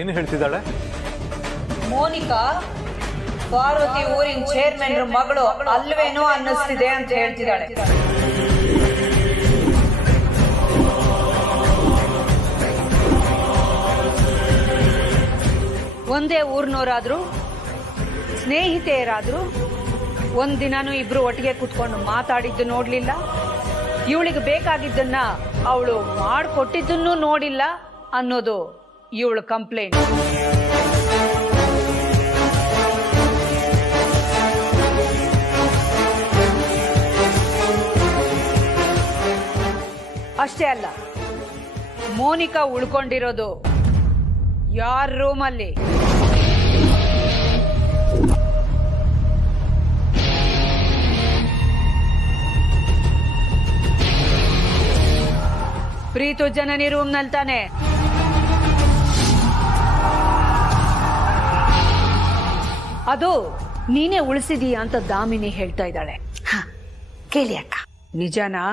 ಏನು ಹೇಳ್ತಿದ್ದಾಳೆ? ಮೋನಿಕಾ ಪಾರ್ವತಿ ಊರಿನ ಚೇರ್ಮನ್ ಮಗಳು ಅಲ್ವೇನೋ ಅನ್ನಿಸ್ತಿದೆ ಅಂತ ಹೇಳ್ತಿದ್ದಾಳೆ. ಒಂದೇ ಊರ್ನವರಾದ್ರು ಸ್ನೇಹಿತೆಯರಾದ್ರು ಒಂದಿನಾನು ಇಬ್ರು ಒಟ್ಟಿಗೆ ಕುತ್ಕೊಂಡು ಮಾತಾಡಿದ್ದು ನೋಡ್ಲಿಲ್ಲ. ಇವಳಿಗೆ ಬೇಕಾಗಿದ್ದನ್ನ ಅವಳು ಮಾಡಿಕೊಟ್ಟಿದ್ದನ್ನು ನೋಡಿಲ್ಲ ಅನ್ನೋದು ಇವಳು ಕಂಪ್ಲೇಂಟ್. ಅಷ್ಟೇ ಅಲ್ಲ, ಮೋನಿಕಾ ಉಳ್ಕೊಂಡಿರೋದು ಯಾರ ರೂಮಲ್ಲಿ? ಪ್ರೀತು ಜನನಿ ರೂಮ್ನಲ್ಲಿ ತಾನೆ. ಅದು ನೀನೇ ಉಳಿಸಿದೀಯ ಅಂತ ದಾಮಿನಿ ಹೇಳ್ತಾ ಇದ್ದಾಳೆ. ಕೇಳಿ ಅಕ್ಕ, ನಿಜನಾ?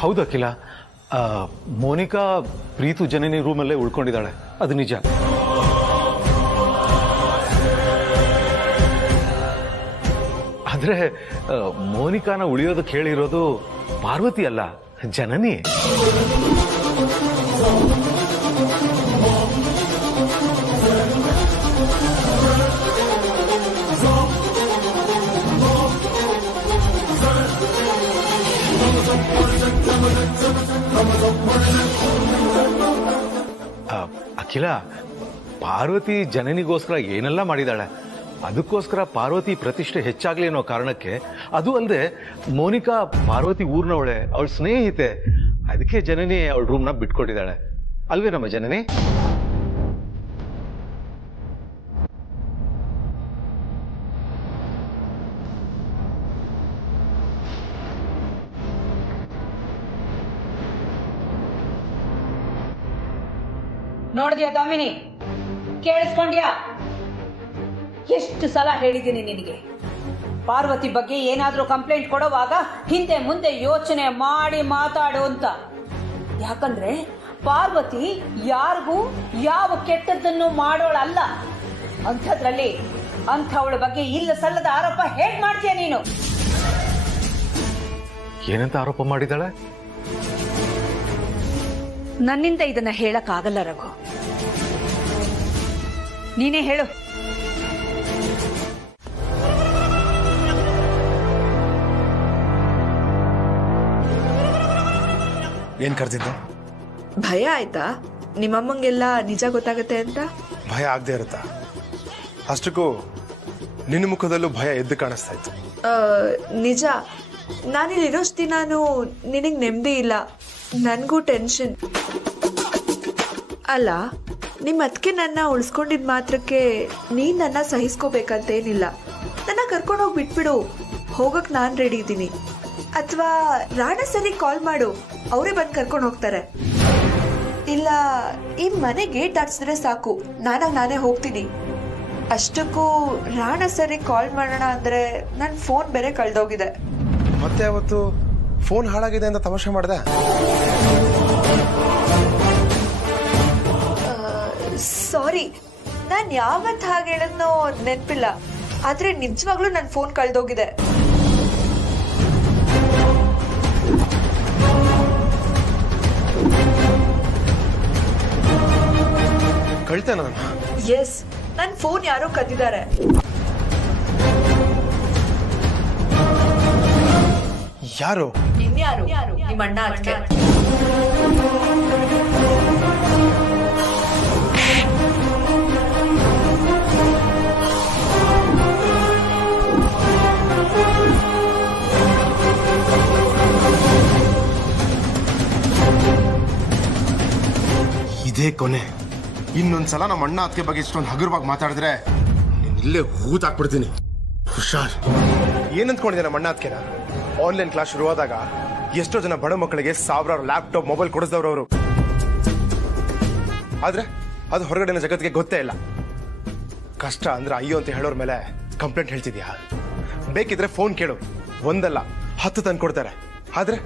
ಹೌದು ಅಖಿಲ, ಮೋನಿಕಾ ಪ್ರೀತು ಜನನಿ ರೂಮಲ್ಲೇ ಉಳ್ಕೊಂಡಿದ್ದಾಳೆ, ಅದು ನಿಜ. ಆದ್ರೆ ಮೋನಿಕಾನ ಉಳಿಯೋದಕ್ಕೆ ಹೇಳಿರೋದು ಪಾರ್ವತಿ ಅಲ್ಲ, ಜನನಿ. ಅಖಿಲ, ಪಾರ್ವತಿ ಜನನಿಗೋಸ್ಕರ ಏನೆಲ್ಲ ಮಾಡಿದಾಳೆ. ಅದಕ್ಕೋಸ್ಕರ ಪಾರ್ವತಿ ಪ್ರತಿಷ್ಠೆ ಹೆಚ್ಚಾಗ್ಲಿ ಅನ್ನೋ ಕಾರಣಕ್ಕೆ, ಅದು ಅಲ್ಲದೆ ಮೋನಿಕಾ ಪಾರ್ವತಿ ಊರ್ನವಳೆ, ಅವಳ ಸ್ನೇಹಿತೆ, ಅದಕ್ಕೆ ಜನನಿ ಅವಳ ರೂಮ್ನ ಬಿಟ್ಕೊಟ್ಟಿದ್ದಾಳೆ ಅಲ್ವೇ ನಮ್ಮ ಜನನಿ? ನೋಡಿದ್ಯಾ ದಾಮಿನಿ? ಕೇಳಿಸ್ಕೊಂಡ್ಯಾ? ಎಷ್ಟು ಸಲ ಹೇಳಿದ್ದೀನಿ ನಿನಗೆ, ಪಾರ್ವತಿ ಬಗ್ಗೆ ಏನಾದ್ರೂ ಕಂಪ್ಲೇಂಟ್ ಕೊಡುವಾಗ ಹಿಂದೆ ಮುಂದೆ ಯೋಚನೆ ಮಾಡಿ ಮಾತಾಡು ಅಂತ. ಯಾಕಂದ್ರೆ ಪಾರ್ವತಿ ಯಾರಿಗೂ ಯಾವ ಕೆಟ್ಟದ್ದನ್ನು ಮಾಡೋಳಲ್ಲ. ಅಂಥದ್ರಲ್ಲಿ ಅಂಥವಳ ಬಗ್ಗೆ ಇಲ್ಲ ಸಲ್ಲದ ಆರೋಪ ಹೇಗ್ ಮಾಡ್ತೀಯ ನೀನು? ಏನಂತ ಆರೋಪ ಮಾಡಿದಾಳೆ? ನನ್ನಿಂದ ಇದನ್ನ ಹೇಳಕ್ ಆಗಲ್ಲ ರಘು, ನೀನೇ ಹೇಳು. ಏನ್ ಕರ್ದಿದ್ದು? ಭಯ ಆಯ್ತಾ ನಿಮ್ಮಮ್ಮಂಗೆಲ್ಲ ನಿಜ ಗೊತ್ತಾಗತ್ತೆ ಅಂತ? ಭಯ ಆಗದೆ ಇರುತ್ತಾ? ಅಷ್ಟಕ್ಕೂ ನಿನ್ನ ಮುಖದಲ್ಲೂ ಭಯ ಎದ್ದು ಕಾಣಿಸ್ತಾ ಇತ್ತು. ನಿಜ, ನಾನಿಲ್ಲಿರೋಷ್ಟು ದಿನಾನು ನಿನಗೆ ನೆಮ್ಮದಿ ಇಲ್ಲ, ನನಗೂ ಟೆನ್ಷನ್. ಅಲ್ಲ, ನಿಮ್ಮ ಅದಕ್ಕೆ ನನ್ನ ಉಳಿಸ್ಕೊಂಡಿದ್ ಮಾತ್ರಕ್ಕೆ ನೀನು ನನ್ನ ಸಹಿಸ್ಕೋಬೇಕಂತೇನಿಲ್ಲ. ನನ್ನ ಕರ್ಕೊಂಡೋಗಿ ಬಿಟ್ಬಿಡು, ಹೋಗಕ್ ನಾನು ರೆಡಿ ಇದ್ದೀನಿ. ಅಥವಾ ರಾಣ ಸರಿ ಕಾಲ್ ಮಾಡು, ಅವರೇ ಬಂದು ಕರ್ಕೊಂಡು ಹೋಗ್ತಾರೆ. ಇಲ್ಲ, ಈ ಮನೆ ಗೇಟ್ ದಾಟಿಸಿದ್ರೆ ಸಾಕು, ನಾನೇ ಹೋಗ್ತೀನಿ. ಅಷ್ಟಕ್ಕೂ ರಾಣ ಸರಿ ಕಾಲ್ ಮಾಡೋಣ ಅಂದ್ರೆ ನನ್ನ ಫೋನ್ ಬೇರೆ ಕಳ್ದೋಗಿದೆ. ಮತ್ತೆ ಅವತ್ತು ಫೋನ್ ಹಾಳಾಗಿದೆ ಅಂತ ತಮಾಷೆ ಮಾಡಿದೆ. ಸಾರಿ, ನಾನು ಯಾವತ್ತು ಹಾಗೆ ಹೇಳೋದ್ನೋ ನೆನಪಿಲ್ಲ. ಆದ್ರೆ ನಿಜವಾಗ್ಲೂ ನನ್ನ ಫೋನ್ ಕಳ್ದೋಗಿದೆ. ಕಳ್ತೇನ? ಎಸ್, ನನ್ನ ಫೋನ್ ಯಾರೋ ಕದ್ದಿದ್ದಾರೆ. ಯಾರು? ಇನ್ಯಾರು? ನಿಮ್ಮ ಅಣ್ಣ. ಅದಕ್ಕೆ ಇದೇ ಕೊನೆ. ಇನ್ನೊಂದ್ಸಲ ನಮ್ಮ ಅಣ್ಣ ಅದಕ್ಕೆ ಬಗ್ಗೆ ಇಷ್ಟೊಂದು ಹಗುರವಾಗಿ ಮಾತಾಡಿದ್ರೆ ಇಲ್ಲೇ ಹೂತಾಕ್ಬಿಡ್ತೀನಿ. ಹುಷಾರ್. ಏನಂತ್ಕೊಂಡಿದೆ ನಮ್ಮ ಅಣ್ಣ ಅದಕ್ಕೆನ? ಆನ್ಲೈನ್ ಕ್ಲಾಸ್ ಶುರುವಾದಾಗ ಎಷ್ಟೋ ಜನ ಬಡ ಮಕ್ಕಳಿಗೆ ಸಾವಿರಾರು ಲ್ಯಾಪ್ಟಾಪ್ ಮೊಬೈಲ್ ಕೊಡಿಸಿದವರು ಅವರು. ಆದ್ರೆ ಅದು ಹೊರಗಡೆನ ಜಗತ್ತಿಗೆ ಗೊತ್ತೇ ಇಲ್ಲ. ಕಷ್ಟ ಅಂದ್ರೆ ಅಯ್ಯೋ ಅಂತ ಹೇಳೋರ್ ಮೇಲೆ ಕಂಪ್ಲೇಂಟ್ ಹೇಳ್ತಿದ್ಯಾ? ಬೇಕಿದ್ರೆ ಫೋನ್ ಕೇಳು, ಒಂದಲ್ಲ 10 ತಂದು ಕೊಡ್ತಾರೆ. ಆದ್ರೆ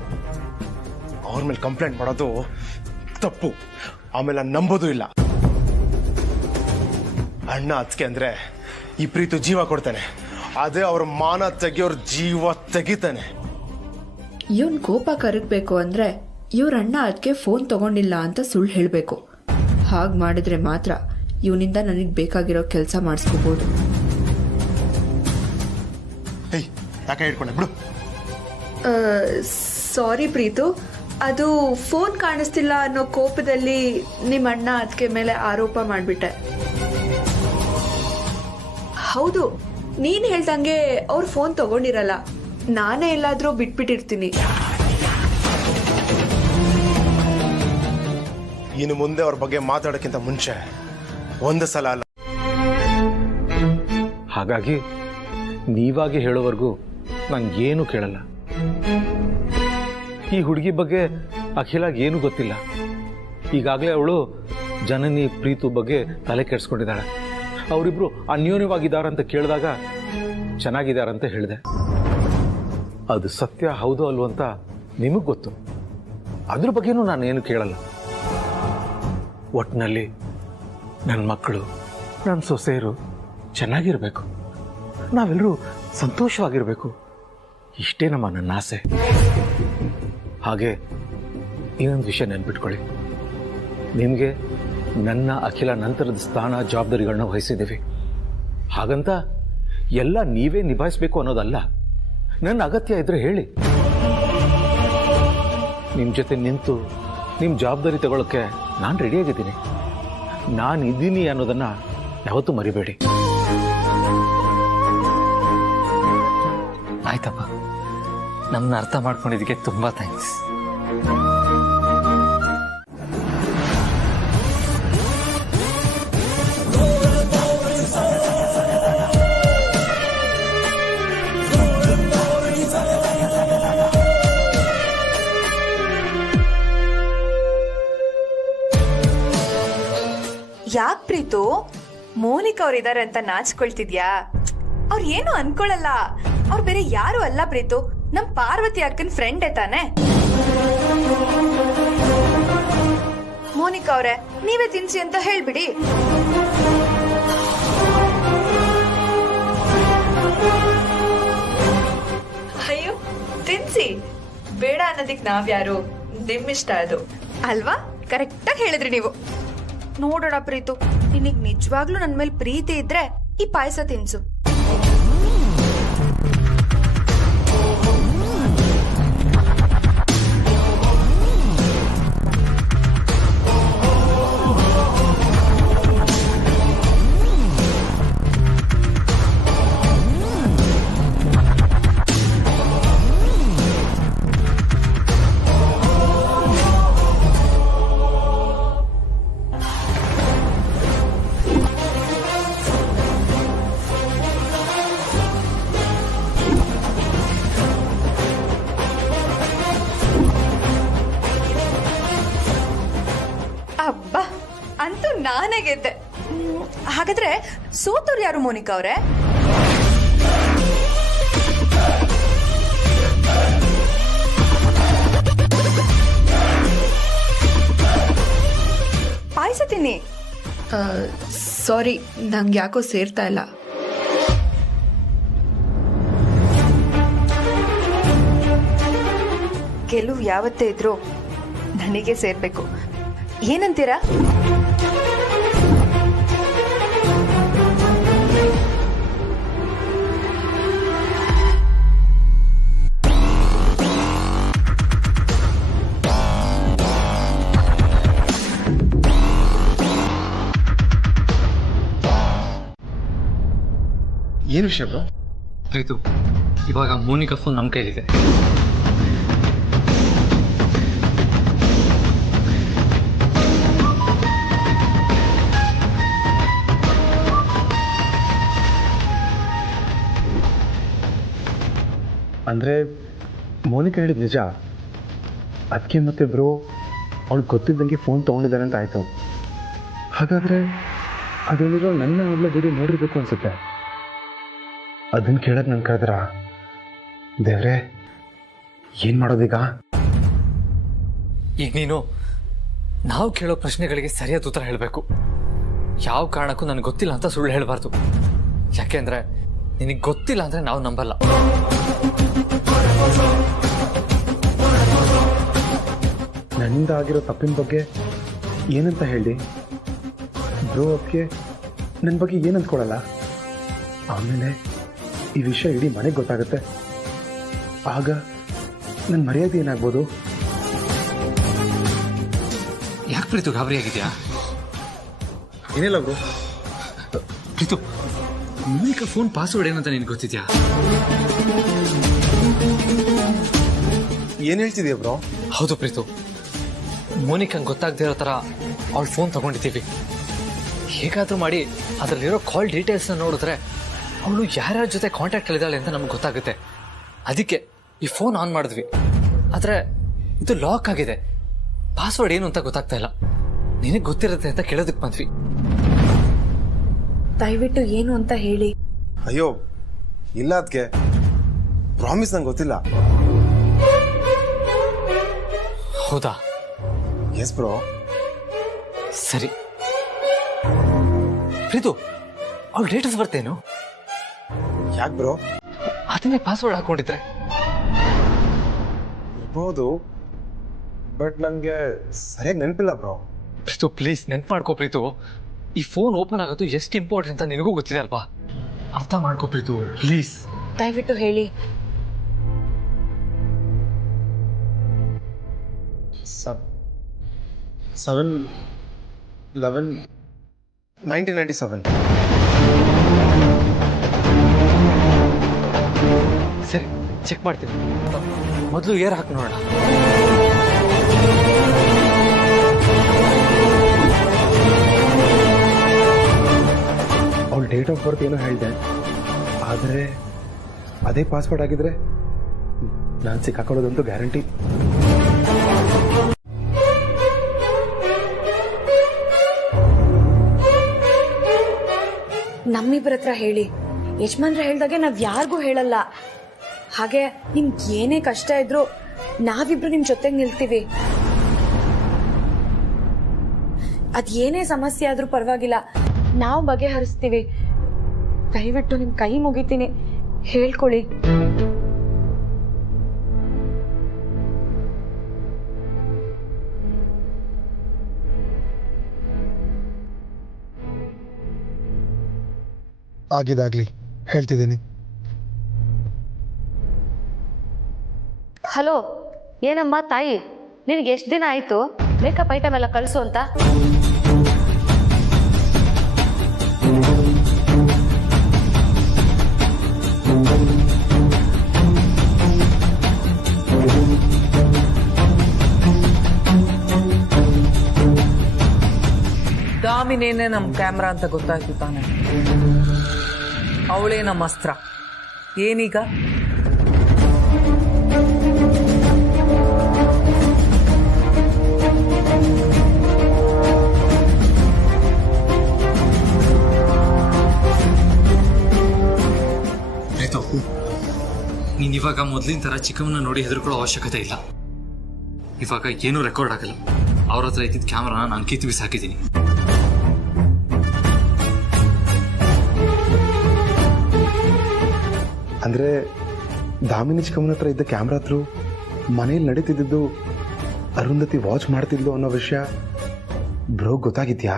ಅವ್ರ ಮೇಲೆ ಕಂಪ್ಲೇಂಟ್ ಮಾಡೋದು ತಪ್ಪು. ಆಮೇಲೆ ನಂಬೋದು ಇಲ್ಲ. ಅಣ್ಣ ಅದಕ್ಕೆ ಅಂದ್ರೆ ಈ ಪ್ರೀತು ಜೀವ ಕೊಡ್ತಾನೆ, ಅದೇ ಅವ್ರ ಮಾನ ತೆಗಿಯೋರ್ ಜೀವ ತೆಗಿತಾನೆ. ಇವನ್ ಕೋಪ ಕರಗಬೇಕು ಅಂದ್ರೆ ಇವ್ರ ಅಣ್ಣ ಅದಕ್ಕೆ ಫೋನ್ ತಗೊಂಡಿಲ್ಲ ಅಂತ ಸುಳ್ಳು ಹೇಳಬೇಕು. ಹಾಗೆ ಮಾಡಿದ್ರೆ ಮಾತ್ರ ಇವನಿಂದ ನನಗೆ ಬೇಕಾಗಿರೋ ಕೆಲಸ ಮಾಡಿಸ್ಕೋಬಹುದು. ಯಾಕೆ ಇಟ್ಕೊಂಡೆ ಬಿಡು. ಸಾರಿ ಪ್ರೀತು, ಅದು ಫೋನ್ ಕಾಣಿಸ್ತಿಲ್ಲ ಅನ್ನೋ ಕೋಪದಲ್ಲಿ ನಿಮ್ಮ ಅಣ್ಣ ಅದಕ್ಕೆ ಮೇಲೆ ಆರೋಪ ಮಾಡಿಬಿಟ್ಟೆ. ಹೌದು, ನೀನ್ ಹೇಳ್ದಂಗೆ ಅವ್ರು ಫೋನ್ ತಗೊಂಡಿರಲ್ಲ, ನಾನೇ ಎಲ್ಲಾದ್ರೂ ಬಿಟ್ಬಿಟ್ಟಿರ್ತೀನಿ. ಇನ್ನು ಮುಂದೆ ಅವ್ರ ಬಗ್ಗೆ ಮಾತಾಡೋಕ್ಕಿಂತ ಮುಂಚೆ ಒಂದು ಸಲ ಅಲ್ಲ. ಹಾಗಾಗಿ ನೀವಾಗಿ ಹೇಳೋವರೆಗೂ ನಂಗೇನು ಕೇಳಲ್ಲ. ಈ ಹುಡುಗಿ ಬಗ್ಗೆ ಅಖಿಲಾಗ್ ಏನು ಗೊತ್ತಿಲ್ಲ. ಈಗಾಗಲೇ ಅವಳು ಜನನಿ ಪ್ರೀತು ಬಗ್ಗೆ ತಲೆ ಕೆಡಿಸ್ಕೊಂಡಿದ್ದಾಳೆ. ಅವರಿಬ್ರು ಅನ್ಯೋನ್ಯವಾಗಿದ್ದಾರಂತ ಕೇಳಿದಾಗ ಚೆನ್ನಾಗಿದ್ದಾರಂತ ಹೇಳಿದೆ. ಅದು ಸತ್ಯ ಹೌದು ಅಲ್ವ ಅಂತ ನಿಮಗೆ ಗೊತ್ತು. ಅದ್ರ ಬಗ್ಗೆನೂ ನಾನೇನು ಕೇಳಲ್ಲ. ಒಟ್ಟಿನಲ್ಲಿ ನನ್ನ ಮಕ್ಕಳು, ನನ್ನ ಸೊಸೆಯರು ಚೆನ್ನಾಗಿರ್ಬೇಕು, ನಾವೆಲ್ಲರೂ ಸಂತೋಷವಾಗಿರ್ಬೇಕು, ಇಷ್ಟೇ ನನ್ನ ಆಸೆ. ಹಾಗೆ ಇನ್ನೊಂದು ವಿಷಯ ನೆನ್ಪಿಟ್ಕೊಳ್ಳಿ, ನಿಮಗೆ ನನ್ನ ಅಖಿಲ ನಂತರದ ಸ್ಥಾನ ಜವಾಬ್ದಾರಿಗಳನ್ನ ವಹಿಸಿದ್ದೀವಿ. ಹಾಗಂತ ಎಲ್ಲ ನೀವೇ ನಿಭಾಯಿಸಬೇಕು ಅನ್ನೋದಲ್ಲ. ನನ್ನ ಅಗತ್ಯ ಇದ್ರೆ ಹೇಳಿ, ನಿಮ್ಮ ಜೊತೆ ನಿಂತು ನಿಮ್ಮ ಜವಾಬ್ದಾರಿ ತಗೊಳ್ಳೋಕ್ಕೆ ನಾನು ರೆಡಿಯಾಗಿದ್ದೀನಿ. ನಾನು ಇದ್ದೀನಿ ಅನ್ನೋದನ್ನ ಯಾವತ್ತೂ ಮರಿಬೇಡಿ. ಆಯ್ತಪ್ಪ, ನಮ್ಮನ್ನ ಅರ್ಥ ಮಾಡ್ಕೊಂಡಿದ್ದಕ್ಕೆ ತುಂಬಾ ಥ್ಯಾಂಕ್ಸ್. ಯಾಕ್ ಪ್ರೀತು, ಮೋನಿಕಾ ಅವ್ರಿದ್ದಾರೆ ಅಂತ ನಾಚ್ಕೊಳ್ತಿದ್ಯಾ? ಅವ್ರು ಏನು ಅನ್ಕೊಳಲ್ಲ. ಅವ್ರು ಬೇರೆ ಯಾರು ಅಲ್ಲ ಪ್ರೀತು, ನಮ್ ಪಾರ್ವತಿ ಅಕ್ಕನ್ ಫ್ರೆಂಡೇ ತಾನೆ. ಮೋನಿಕಾ ಅವ್ರೆ, ನೀವೇ ತಿನ್ಸಿ ಅಂತ ಹೇಳ್ಬಿಡಿ. ಅಯ್ಯೋ ತಿನ್ಸಿ, ಬೇಡ ಅನ್ನೋದಿಕ್ ನಾವ್ಯಾರು? ನಿಮ್ಮಿಷ್ಟ ಅದು ಅಲ್ವಾ? ಕರೆಕ್ಟಾಗಿ ಹೇಳಿದ್ರಿ ನೀವು. ನೋಡೋಣ ಪ್ರೀತು, ನಿನಗ್ ನಿಜವಾಗ್ಲೂ ನನ್ ಮೇಲೆ ಪ್ರೀತಿ ಇದ್ರೆ ಈ ಪಾಯಸ ತಿನ್ಸು. ಅಬ್ಬಾ, ಅಂತೂ ನಾನೇ ಗೆದ್ದೆ. ಹಾಗಾದ್ರೆ ಸೋತವ್ರು ಯಾರು ಮೋನಿಕಾ ಅವ್ರೆ? ಪಾಯಸ ತಿನ್ನಿ. ಸಾರಿ, ನಂಗೆ ಯಾಕೋ ಸೇರ್ತಾ ಇಲ್ಲ. ಗೆಲುವು ಯಾವತ್ತೇ ಇದ್ರು ನನಗೆ ಸೇರ್ಬೇಕು. ಏನಂತೀರಾ? ಏನು ವಿಷಯ ಬ್ರೋ? ಪ್ರೀತು, ಇವಾಗ ಮೋನಿಕಾ ಫೋನ್ ನಮ್ಮ ಕೈಲಿದೆ. ಅಂದರೆ ಮೋನಿಕಾ ಹೇಳಿದ ನಿಜ. ಅದಕ್ಕೆ ಮತ್ತೆ ಬ್ರೋ ಅವ್ಳು ಗೊತ್ತಿದ್ದಂಗೆ ಫೋನ್ ತೊಗೊಂಡಿದ್ದಾರೆ ಅಂತ ಆಯಿತು. ಹಾಗಾದರೆ ಅದರಲ್ಲಿರೋ ನನ್ನ ಅವಳ ವಿಡಿಯೋ ನೋಡಿರ್ಬೇಕು ಅನ್ಸುತ್ತೆ. ಅದನ್ನು ಕೇಳಕ್ಕೆ ನನ್ನ ಕರೆದ್ರ ದೇವ್ರೆ ಏನು ಮಾಡೋದೀಗ? ಈಗ ನೀನು ನಾವು ಕೇಳೋ ಪ್ರಶ್ನೆಗಳಿಗೆ ಸರಿಯಾದ ಉತ್ತರ ಹೇಳಬೇಕು. ಯಾವ ಕಾರಣಕ್ಕೂ ನನಗೆ ಗೊತ್ತಿಲ್ಲ ಅಂತ ಸುಳ್ಳು ಹೇಳಬಾರ್ದು. ಯಾಕೆಂದ್ರೆ ನಿನಗೆ ಗೊತ್ತಿಲ್ಲ ಅಂದ್ರೆ ನಾವು ನಂಬಲ್ಲ. ನನ್ನಿಂದ ಆಗಿರೋ ತಪ್ಪಿನ ಬಗ್ಗೆ ಏನಂತ ಹೇಳಿ ಬ್ರೋ? ಅದಕ್ಕೆ ನನ್ನ ಬಗ್ಗೆ ಏನು ಅಂದ್ಕೊಳ್ಳಲ್ಲ. ಆಮೇಲೆ ಈ ವಿಷಯ ಇಡೀ ಮನೆಗೆ ಗೊತ್ತಾಗುತ್ತೆ. ಆಗ ನನ್ನ ಮರ್ಯಾದೆ ಏನಾಗ್ಬೋದು? ಯಾಕೆ ಪ್ರೀತು ಗಾಬರಿ ಆಗಿದ್ಯಾ? ಏನಿಲ್ಲ bro. Preethu, Monika phone password ಏನಂತ ನಿನ್ಗೆ ಗೊತ್ತಿದ್ಯಾ? ಏನು ಹೇಳ್ತಿದ್ಯಾ ಬ್ರೋ? ಹೌದು ಪ್ರೀತು, ಮೋನಿಕಂಗೆ ಗೊತ್ತಾಗದೇ ಇರೋ ಥರ ಅವಳ ಫೋನ್ ತಗೊಂಡಿದ್ದೀವಿ. ಹೇಗಾದ್ರೂ ಮಾಡಿ ಅದರಲ್ಲಿರೋ ಕಾಲ್ ಡೀಟೇಲ್ಸ್ನ ನೋಡಿದ್ರೆ ಅವಳು ಯಾರ್ಯಾರ ಜೊತೆ ಕಾಂಟ್ಯಾಕ್ಟಲ್ಲಿದ್ದಾಳೆ ಅಂತ ನಮ್ಗೆ ಗೊತ್ತಾಗುತ್ತೆ. ಅದಕ್ಕೆ ಈ ಫೋನ್ ಆನ್ ಮಾಡಿದ್ವಿ. ಆದರೆ ಇದು ಲಾಕ್ ಆಗಿದೆ. ಪಾಸ್ವರ್ಡ್ ಏನು ಅಂತ ಗೊತ್ತಾಗ್ತಾ ಇಲ್ಲ. ನಿನಗೆ ಗೊತ್ತಿರುತ್ತೆ ಅಂತ ಕೇಳೋದಕ್ಕೆ ಬಂದ್ವಿ. ದಯವಿಟ್ಟು ಏನು ಅಂತ ಹೇಳಿ. ಅಯ್ಯೋ ಇಲ್ಲ, ಅದಕ್ಕೆ ಪ್ರಾಮಿಸ್ ನಂಗೆ ಗೊತ್ತಿಲ್ಲ. ಹೌದಾ? S bro. ಸರಿ ಪ್ರೀತು, ಅವಳ ಡೇಟ್ ಆಫ್ ಬರ್ತ್ ಏನು? ಯಾಕೆ ಬ್ರೋ? ಅದನ್ನೇ ಪಾಸ್ವರ್ಡ್ ಹಾಕೊಂಡಿದ್ರೆ ಇರ್ಬೋದು, ಬಟ್ ನನಗೆ ಸರಿಯಾಗಿ ನೆನಪಿಲ್ಲ ಬ್ರೋ. ಪ್ರೀತು ಪ್ಲೀಸ್ ನೆನ್ಪು ಮಾಡ್ಕೋ ಪ್ರೀತು. ಈ ಫೋನ್ ಓಪನ್ ಆಗೋದು ಎಷ್ಟು ಇಂಪಾರ್ಟೆಂಟ್ ಅಂತ ನಿನಗೂ ಗೊತ್ತಿದೆ ಅಲ್ವಾ? ಅರ್ಥ ಮಾಡ್ಕೋ ಪ್ರೀತು ಪ್ಲೀಸ್. ದಯವಿಟ್ಟು ಹೇಳಿ. 7/11/1997. ಸರಿ, ಚೆಕ್ ಮಾಡ್ತೀನಿ. ಮೊದಲು ಏರ್ ಹಾಕಿ ನೋಡೋಣ. ಅವಳ ಡೇಟ್ ಆಫ್ ಬರ್ತ್ ಏನೋ ಹೇಳಿದೆ, ಆದರೆ ಅದೇ ಪಾಸ್ವರ್ಡ್ ಆಗಿದ್ರೆ ನಾನು ಸಿಕ್ಕಾಕೊಳ್ಳೋದಂತೂ ಗ್ಯಾರಂಟಿ. ನಮ್ಮಿಬ್ಬರ ಹತ್ರ ಹೇಳಿ. ಯಜಮಾನ್ರ ಹೇಳ್ದಾಗೆ ನಾವ್ ಯಾರಿಗೂ ಹೇಳಲ್ಲ. ಹಾಗೆ ನಿಮ್ಗೆ ಏನೇ ಕಷ್ಟ ಇದ್ರು ನಾವಿಬ್ರು ನಿಮ್ ಜೊತೆಗೆ ನಿಲ್ತೀವಿ. ಅದ್ ಏನೇ ಸಮಸ್ಯೆ ಆದ್ರೂ ಪರವಾಗಿಲ್ಲ, ನಾವು ಬಗೆಹರಿಸ್ತೀವಿ. ದಯವಿಟ್ಟು ನಿಮ್ ಕೈ ಮುಗಿತೀನಿ, ಹೇಳ್ಕೊಳ್ಳಿ. ಆಗಿದಾಗ್ಲಿ ಹೇಳ್ತಿದ್ದೀನಿ. ಹಲೋ, ಏನಮ್ಮ ತಾಯಿ, ನಿನಗೆ ಎಷ್ಟು ದಿನ ಆಯಿತು ಮೇಕಪ್ ಐಟಮ್ ಎಲ್ಲ ಕಳಿಸು ಅಂತ? ದಾಮಿನೇನೆ ನಮ್ಮ ಕ್ಯಾಮ್ರಾ ಅಂತ ಗೊತ್ತಾಯ್ತು ತಾನೆ. ಅವಳೇ ನಮ್ಮ ಅಸ್ತ್ರ. ಏನೀಗ? ಪ್ರೀತು, ನೀನ್ ಇವಾಗ ಮೊದಲಿನ ತರ ಚಿಕ್ಕಮ್ಮನ ನೋಡಿ ಹೆದರ್ಕೊಳ್ಳೋ ಅವಶ್ಯಕತೆ ಇಲ್ಲ. ಇವಾಗ ಏನೂ ರೆಕಾರ್ಡ್ ಆಗಲ್ಲ. ಅವ್ರ ಹತ್ರ ಇದ್ದಿದ್ದ ಕ್ಯಾಮ್ರಾನ ನಾನು ಕಿತ್ತು ಬಿಸಾಕಿದ್ದೀನಿ. ಅಂದರೆ ದಾಮಿನಿ ಚಿಕ್ಕಮ್ಮನ ಹತ್ರ ಇದ್ದ ಕ್ಯಾಮ್ರಾ ಹತ್ರ ಮನೇಲಿ ನಡೀತಿದ್ದು ಅರುಂಧತಿ ವಾಚ್ ಮಾಡ್ತಿದ್ಲು ಅನ್ನೋ ವಿಷಯ ಬ್ರೋ ಗೊತ್ತಾಗಿದ್ಯಾ?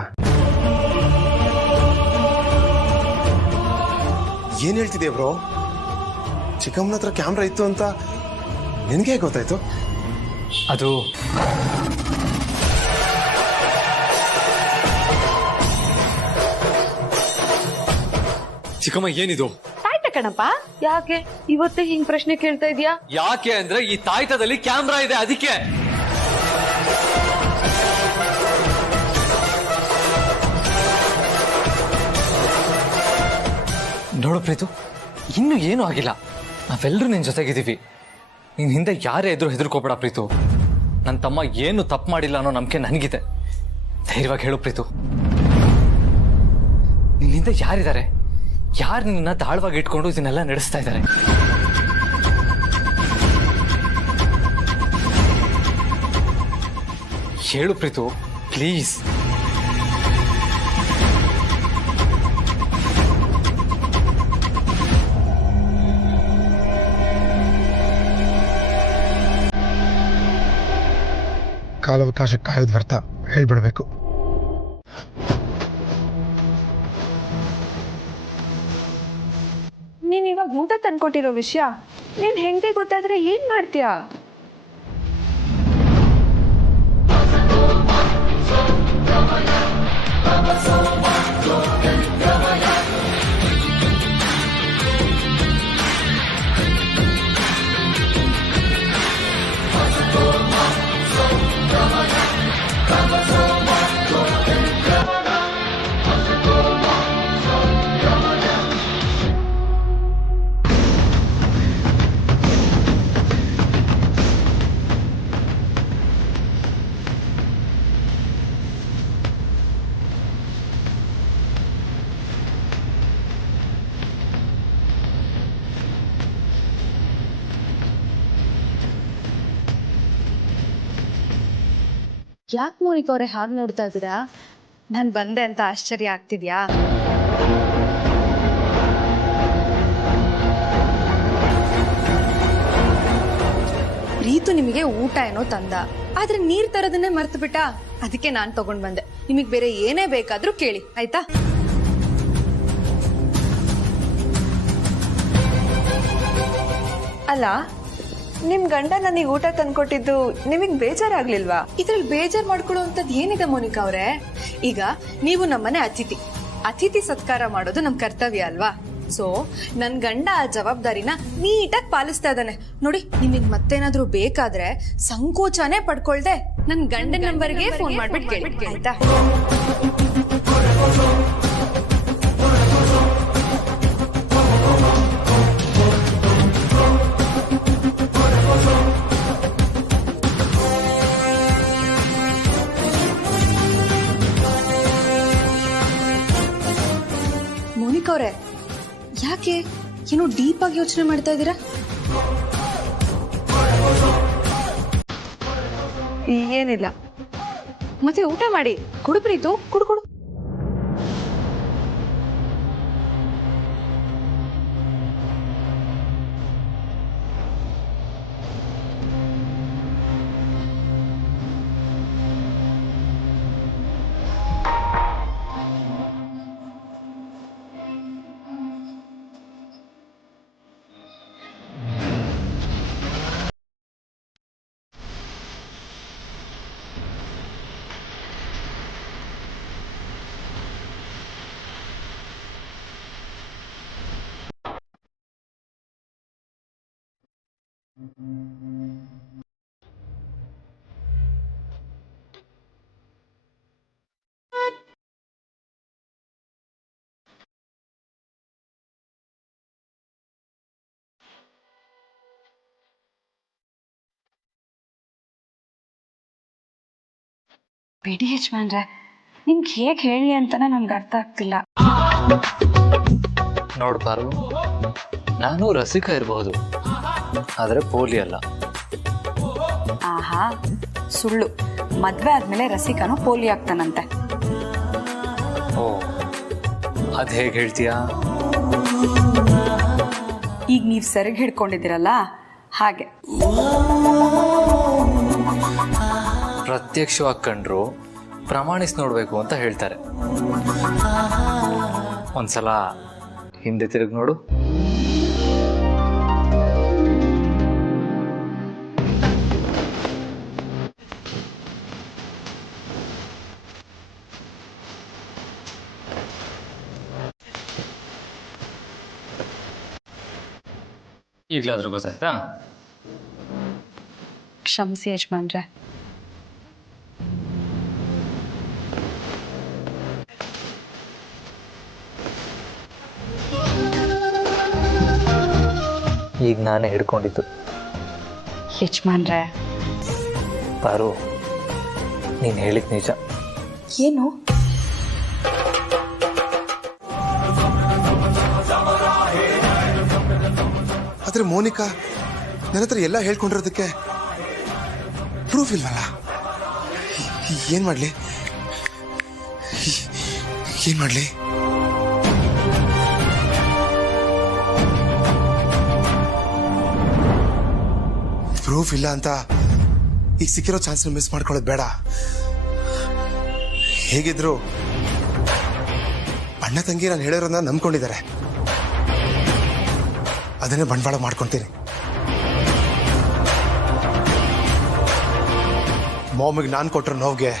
ಏನ್ ಹೇಳ್ತಿದ್ಯಾ ಬ್ರೋ? ಚಿಕ್ಕಮ್ಮನ ಹತ್ರ ಕ್ಯಾಮ್ರಾ ಇತ್ತು ಅಂತ ನಿನಗೆ ಗೊತ್ತಾಯ್ತು? ಅದು ಚಿಕ್ಕಮ್ಮ, ಏನಿದು? ತಾಯ್ತ ಕಣಪ್ಪ. ಯಾಕೆ ಇವತ್ತೇ ಹಿಂಗ್ ಪ್ರಶ್ನೆ ಕೇಳ್ತಾ ಇದೀಯಾ? ಯಾಕೆ ಅಂದ್ರೆ ಈ ತಾಯ್ತದಲ್ಲಿ ಕ್ಯಾಮ್ರಾ ಇದೆ, ಅದಕ್ಕೆ. ನೋಡು ಪ್ರೀತು, ಇನ್ನೂ ಏನೂ ಆಗಿಲ್ಲ. ನಾವೆಲ್ಲರೂ ನಿನ್ ಜೊತೆಗಿದ್ದೀವಿ. ನಿನ್ ಹಿಂದೆ ಯಾರೇ ಇದ್ರು ಹೆದರ್ಕೋಬೇಡ ಪ್ರೀತು. ನನ್ನ ತಮ್ಮ ಏನು ತಪ್ಪು ಮಾಡಿಲ್ಲ ಅನ್ನೋ ನಂಬಿಕೆ ನನಗಿದೆ. ಧೈರ್ಯವಾಗಿ ಹೇಳು ಪ್ರೀತು. ನಿನ್ನಿಂದ ಯಾರಿದ್ದಾರೆ? ಯಾರು ನಿನ್ನ ತಾಳ್ವಾಗಿ ಇಟ್ಕೊಂಡು ಇದನ್ನೆಲ್ಲ ನಡೆಸ್ತಾ ಇದ್ದಾರೆ? ಹೇಳು ಪ್ರೀತು, ಪ್ಲೀಸ್. ಕಾಲಾವಕಾಶ ಕಾಯೋದು ವ್ಯರ್ಥ, ಹೇಳ್ಬಿಡ್ಬೇಕು. ನೀನ್ ಇವಾಗ ಊಟ ತಂದ್ಕೊಟ್ಟಿರೋ ವಿಷಯ ನೀನ್ ಹೆಂಗೆ ಗೊತ್ತಾದ್ರೆ ಏನ್ ಮಾಡ್ತೀಯಾ? ಯಾಕೆ ಮೋನಿಕಾ ಅವರೇ ಹಾಗೆ ನೋಡ್ತಾ ಇದ್ದೀರಾ? ನಾನು ಬಂದೆ ಅಂತ ಆಶ್ಚರ್ಯ ಆಗ್ತಿದ್ಯಾ? ಪ್ರೀತು ನಿಮಗೆ ಊಟ ಏನೋ ತಂದ, ಆದ್ರೆ ನೀರ್ ತರೋದನ್ನೇ ಮರ್ತು ಬಿಟ್ಟ. ಅದಕ್ಕೆ ನಾನ್ ತಗೊಂಡ್ ಬಂದೆ. ನಿಮಗ್ ಬೇರೆ ಏನೇ ಬೇಕಾದ್ರೂ ಕೇಳಿ, ಆಯ್ತಾ? ಅಲ್ಲ, ನಿಮ್ ಗಂಡ ನನಗೆ ಊಟ ತಂದ್ಕೊಟ್ಟಿದ್ದು ನಿಮಗ್ ಬೇಜಾರಾಗ್ಲಿಲ್ವಾ? ಇದ್ರಲ್ಲಿ ಬೇಜಾರ್ ಮಾಡ್ಕೊಳ್ಳುವಂತದ್ ಏನಿದೆ ಮೋನಿಕಾ ಅವ್ರೆ? ಈಗ ನೀವು ನಮ್ಮನೆ ಅತಿಥಿ ಸತ್ಕಾರ ಮಾಡೋದು ನಮ್ ಕರ್ತವ್ಯ ಅಲ್ವಾ? ಸೊ ನನ್ ಗಂಡ ಆ ಜವಾಬ್ದಾರಿನ ನೀಟಾಗಿ ಪಾಲಿಸ್ತಾ ಇದ್ದಾನೆ ನೋಡಿ. ನಿಮಗ್ ಮತ್ತೇನಾದ್ರೂ ಬೇಕಾದ್ರೆ ಸಂಕೋಚನೆ ಪಡ್ಕೊಳ್ದೆ ನನ್ ಗಂಡನ ನಂಬರ್ಗೆ ಫೋನ್ ಮಾಡ್ಬಿಟ್ಟು ಕೇಳಿ, ಆಯ್ತಾ? ಮೋನಿಕಾ ಅವ್ರೆ, ಯಾಕೆ ಏನೋ ಡೀಪ್ ಆಗಿ ಯೋಚನೆ ಮಾಡ್ತಾ ಇದ್ದೀರಾ? ಏನಿಲ್ಲ. ಮತ್ತೆ ಊಟ ಮಾಡಿ. ಕುಡು ಪ್ರೀತು, ಕುಡು. ಬಿಡಿ ಯಜಮಾನ್ರೆ, ನಿಮ್ಗೆ ಹೇಗೆ ಹೇಳಿ ಅಂತಾನೆ ನಮ್ಗೆ ಅರ್ಥ ಆಗ್ತಿಲ್ಲ. ನೋಡ್ಬಾರು, ನಾನು ರಸಿಕ ಇರಬಹುದು, ಆದರೆ ಪೋಲಿ ಅಲ್ಲ. ಆಹಾ, ಸುಳ್ಳು. ಮದ್ವೆ ಆದ್ಮೇಲೆ ರಸಿಕನು ಪೋಲಿ ಆಗ್ತಾನಂತೆ. ಓ, ಅದ್ ಹೇಗೆ ಹೇಳ್ತೀಯಾ? ಈಗ ನೀವು ಸೆರಗ್ ಹಿಡ್ಕೊಂಡಿದ್ದೀರಲ್ಲ ಹಾಗೆ. ಪ್ರತ್ಯಕ್ಷವಾಗಿ ಕಂಡ್ರು ಪ್ರಮಾಣಿಸಿ ನೋಡ್ಬೇಕು ಅಂತ ಹೇಳ್ತಾರೆ. ಒಂದ್ಸಲ ಹಿಂದೆ ತಿರುಗಿ ನೋಡು. ಈಗಲಾದ್ರೂ ಗೊತ್ತಾಯ್ತಾ? ಕ್ಷಮಿಸಿ ಯಜಮಾನ್ರೆ. ಈಗ ನಾನೇ ಹಿಡ್ಕೊಂಡಿದ್ದು. ಯಜಮಾನ್ರೆ, ಪಾರು, ನೀನು ಹೇಳಿದ ನಿಜ. ಏನು? ಆದ್ರೆ ಮೋನಿಕಾ ನನ್ನ ಹತ್ರ ಎಲ್ಲ ಹೇಳ್ಕೊಂಡಿರೋದಕ್ಕೆ ಪ್ರೂಫ್ ಇಲ್ವಲ್ಲ. ಏನ್ ಮಾಡ್ಲಿ? ಪ್ರೂಫ್ ಇಲ್ಲ ಅಂತ ಈಗ ಸಿಕ್ಕಿರೋ ಚಾನ್ಸ್ ಮಿಸ್ ಮಾಡ್ಕೊಳ್ಳೋದು ಬೇಡ. ಹೇಗಿದ್ರು ಅಣ್ಣ ತಂಗಿ ನಾನು ಹೇಳಿರೋದನ್ನ ನಂಬ್ಕೊಂಡಿದ್ದಾರೆ. ಅದನ್ನೇ ಬಂಡವಾಳ ಮಾಡ್ಕೊಂತೀನಿ. ಮಾಮಿಗೆ ನಾನು ಕೊಟ್ಟರು ನೋವಿಗೆ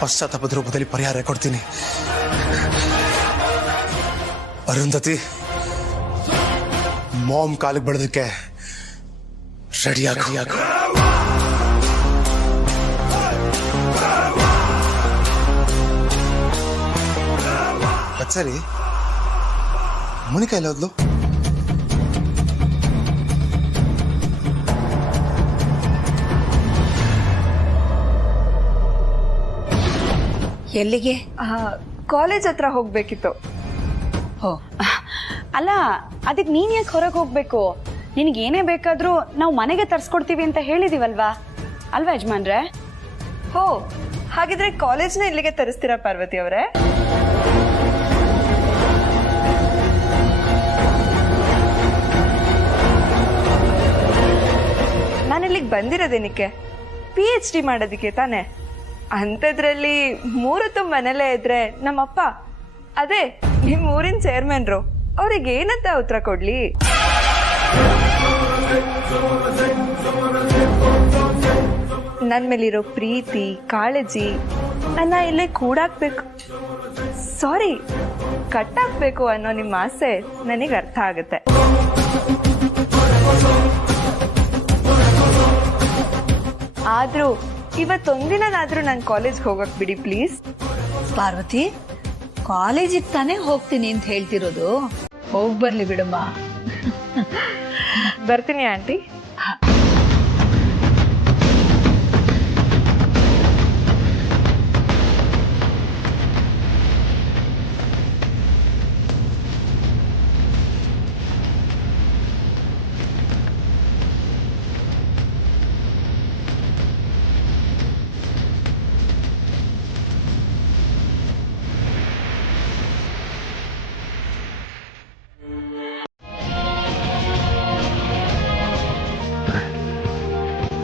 ಪಶ್ಚಾತ್ತಾಪದ ರೂಪದಲ್ಲಿ ಪರಿಹಾರ ಕೊಡ್ತೀನಿ. ಅರುಂಧತಿ ಮಾಮ್ ಕಾಲಿಗೆ ಬಡೋದಕ್ಕೆ ರೆಡಿಯಾಗ. ಸರಿ, ಮೋನಿಕಾ ಎಲ್ಲ ಹೋದ್ಲು? ಎಲ್ಲಿಗೆ? ಕಾಲೇಜ್ ಹತ್ರ ಹೋಗ್ಬೇಕಿತ್ತು. ಓ ಅಲ್ಲ, ಅದಕ್ಕೆ ನೀನ್ ಯಾಕೆ ಹೊರಗೆ ಹೋಗ್ಬೇಕು? ನಿನಗೆ ಏನೇ ಬೇಕಾದ್ರೂ ನಾವು ಮನೆಗೆ ತರ್ಸ್ಕೊಡ್ತೀವಿ ಅಂತ ಹೇಳಿದೀವಲ್ವಾ, ಅಲ್ವಾ ಯಜಮಾನ್ರೆ? ಹೋ, ಹಾಗಿದ್ರೆ ಕಾಲೇಜ್ನ ಇಲ್ಲಿಗೆ ತರಿಸ್ತೀರಾ ಪಾರ್ವತಿ ಅವರೇ? ನಾನಿಲ್ಲಿಗೆ ಬಂದಿರೋದೇನಕ್ಕೆ? PhD ಮಾಡೋದಕ್ಕೆ ತಾನೆ. ಅಂಥದ್ರಲ್ಲಿ 3 ಹೊತ್ತು ಮನೇಲೇ ಇದ್ರೆ ನಮ್ಮಪ್ಪ, ಅದೇ ನಿಮ್ಮ ಊರಿನ ಚೇರ್ಮನ್ರು, ಅವ್ರಿಗೆ ಏನಂತ ಉತ್ತರ ಕೊಡ್ಲಿ? ನನ್ನ ಮೇಲಿರೋ ಪ್ರೀತಿ ಕಾಳಜಿ ನನ್ನ ಇಲ್ಲೇ ಕೂಡಾಕ್ಬೇಕು, ಸಾರಿ ಕಟ್ಟಾಕ್ಬೇಕು ಅನ್ನೋ ನಿಮ್ಮ ಆಸೆ ನನಗೆ ಅರ್ಥ ಆಗುತ್ತೆ. ಆದ್ರೂ ಇವತ್ತೊಂದಿನಾದ್ರೂ ನಾನು ಕಾಲೇಜ್ಗೆ ಹೋಗಕ್ ಬಿಡಿ ಪ್ಲೀಸ್. ಪಾರ್ವತಿ, ಕಾಲೇಜಿಗೆ ತಾನೇ ಹೋಗ್ತೀನಿ ಅಂತ ಹೇಳ್ತಿರೋದು, ಹೋಗಿ ಬರ್ಲಿ ಬಿಡಮ್ಮ. ಬರ್ತೀನಿ ಆಂಟಿ.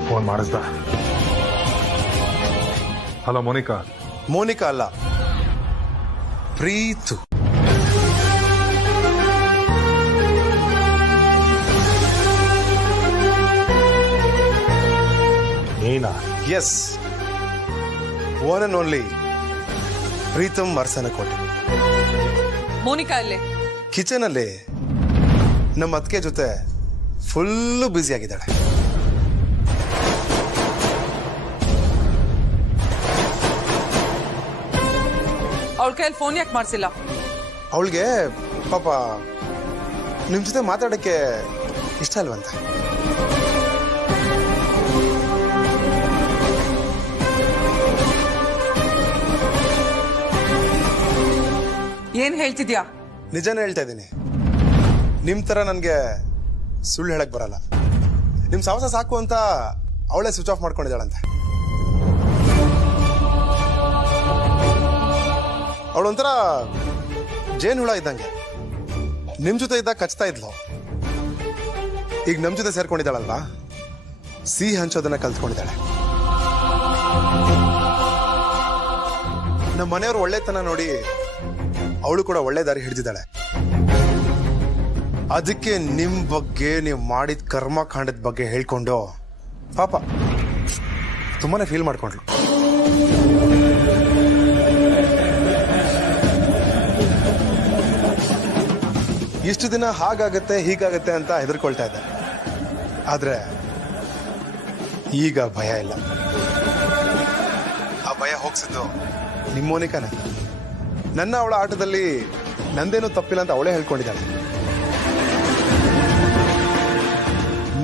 ಫೋನ್ ಮಾಡಿಸ್ದ? ಹಲೋ ಮೋನಿಕಾ. ಮೋನಿಕಾ ಅಲ್ಲ, ಪ್ರೀತು. ನೀನಾ? Yes, one and only Preetham Arasanakote. Monica ಅಲ್ಲೇ ಕಿಚನ್ ಅಲ್ಲಿ ನಮ್ಮ ಅತ್ತಿಗೆ ಜೊತೆ ಫುಲ್ಲು ಬ್ಯುಸಿ ಆಗಿದ್ದಾಳೆ. ಅವಳ ಕೈಯಲ್ಲಿ ಫೋನ್ ಯಾಕೆ ಮಾಡಿಸಿಲ್ಲ? ಅವಳಿಗೆ ಪಾಪ ನಿಮ್ ಜೊತೆ ಮಾತಾಡಕ್ಕೆ ಇಷ್ಟ ಅಲ್ವಂತ. ಏನ್ ಹೇಳ್ತಿದ್ಯಾ? ನಿಜಾನೇ ಹೇಳ್ತಾ ಇದ್ದೀನಿ. ನಿಮ್ ತರ ನನ್ಗೆ ಸುಳ್ಳು ಹೇಳಕ್ ಬರಲ್ಲ. ನಿಮ್ ಸಾಹಸ ಸಾಕು ಅಂತ ಅವಳೇ ಸ್ವಿಚ್ ಆಫ್ ಮಾಡ್ಕೊಂಡಿದ್ದಾಳಂತೆ. ಅವಳೊಂಥರ ಜೇನು ಹುಳ ಇದ್ದಂಗೆ, ನಿಮ್ ಜೊತೆ ಇದ್ದಾಗ ಕಚ್ತಾ ಇದ್ಲು. ಈಗ ನಮ್ ಜೊತೆ ಸೇರ್ಕೊಂಡಿದ್ದಾಳಲ್ವಾ, ಸಿಹಿ ಹಂಚೋದನ್ನ ಕಲ್ತ್ಕೊಂಡಿದ್ದಾಳೆ. ನಮ್ಮ ಮನೆಯವರು ಒಳ್ಳೆತನ ನೋಡಿ ಅವಳು ಕೂಡ ಒಳ್ಳೆ ದಾರಿ ಹಿಡಿದಿದ್ದಾಳೆ. ಅದಕ್ಕೆ ನಿಮ್ ಬಗ್ಗೆ, ನೀವು ಮಾಡಿದ ಕರ್ಮಕಾಂಡದ ಬಗ್ಗೆ ಹೇಳ್ಕೊಂಡು ಪಾಪ ತುಂಬಾನೇ ಫೀಲ್ ಮಾಡ್ಕೊಂಡ್ಲು. ಇಷ್ಟು ದಿನ ಹಾಗಾಗತ್ತೆ ಹೀಗಾಗತ್ತೆ ಅಂತ ಹೆದರ್ಕೊಳ್ತಾ ಇದ್ದೆ. ಆದ್ರೆ ಈಗ ಭಯ ಇಲ್ಲ. ಆ ಭಯ ಹೋಗ್ಸಿದ್ದು ನಿಮ್ಮ ಮೋನಿಕಾನೆ. ನನ್ನ ಅವಳ ಆಟದಲ್ಲಿ ನಂದೇನು ತಪ್ಪಿಲ್ಲ ಅಂತ ಅವಳೇ ಹೇಳ್ಕೊಂಡಿದ್ದಾಳೆ.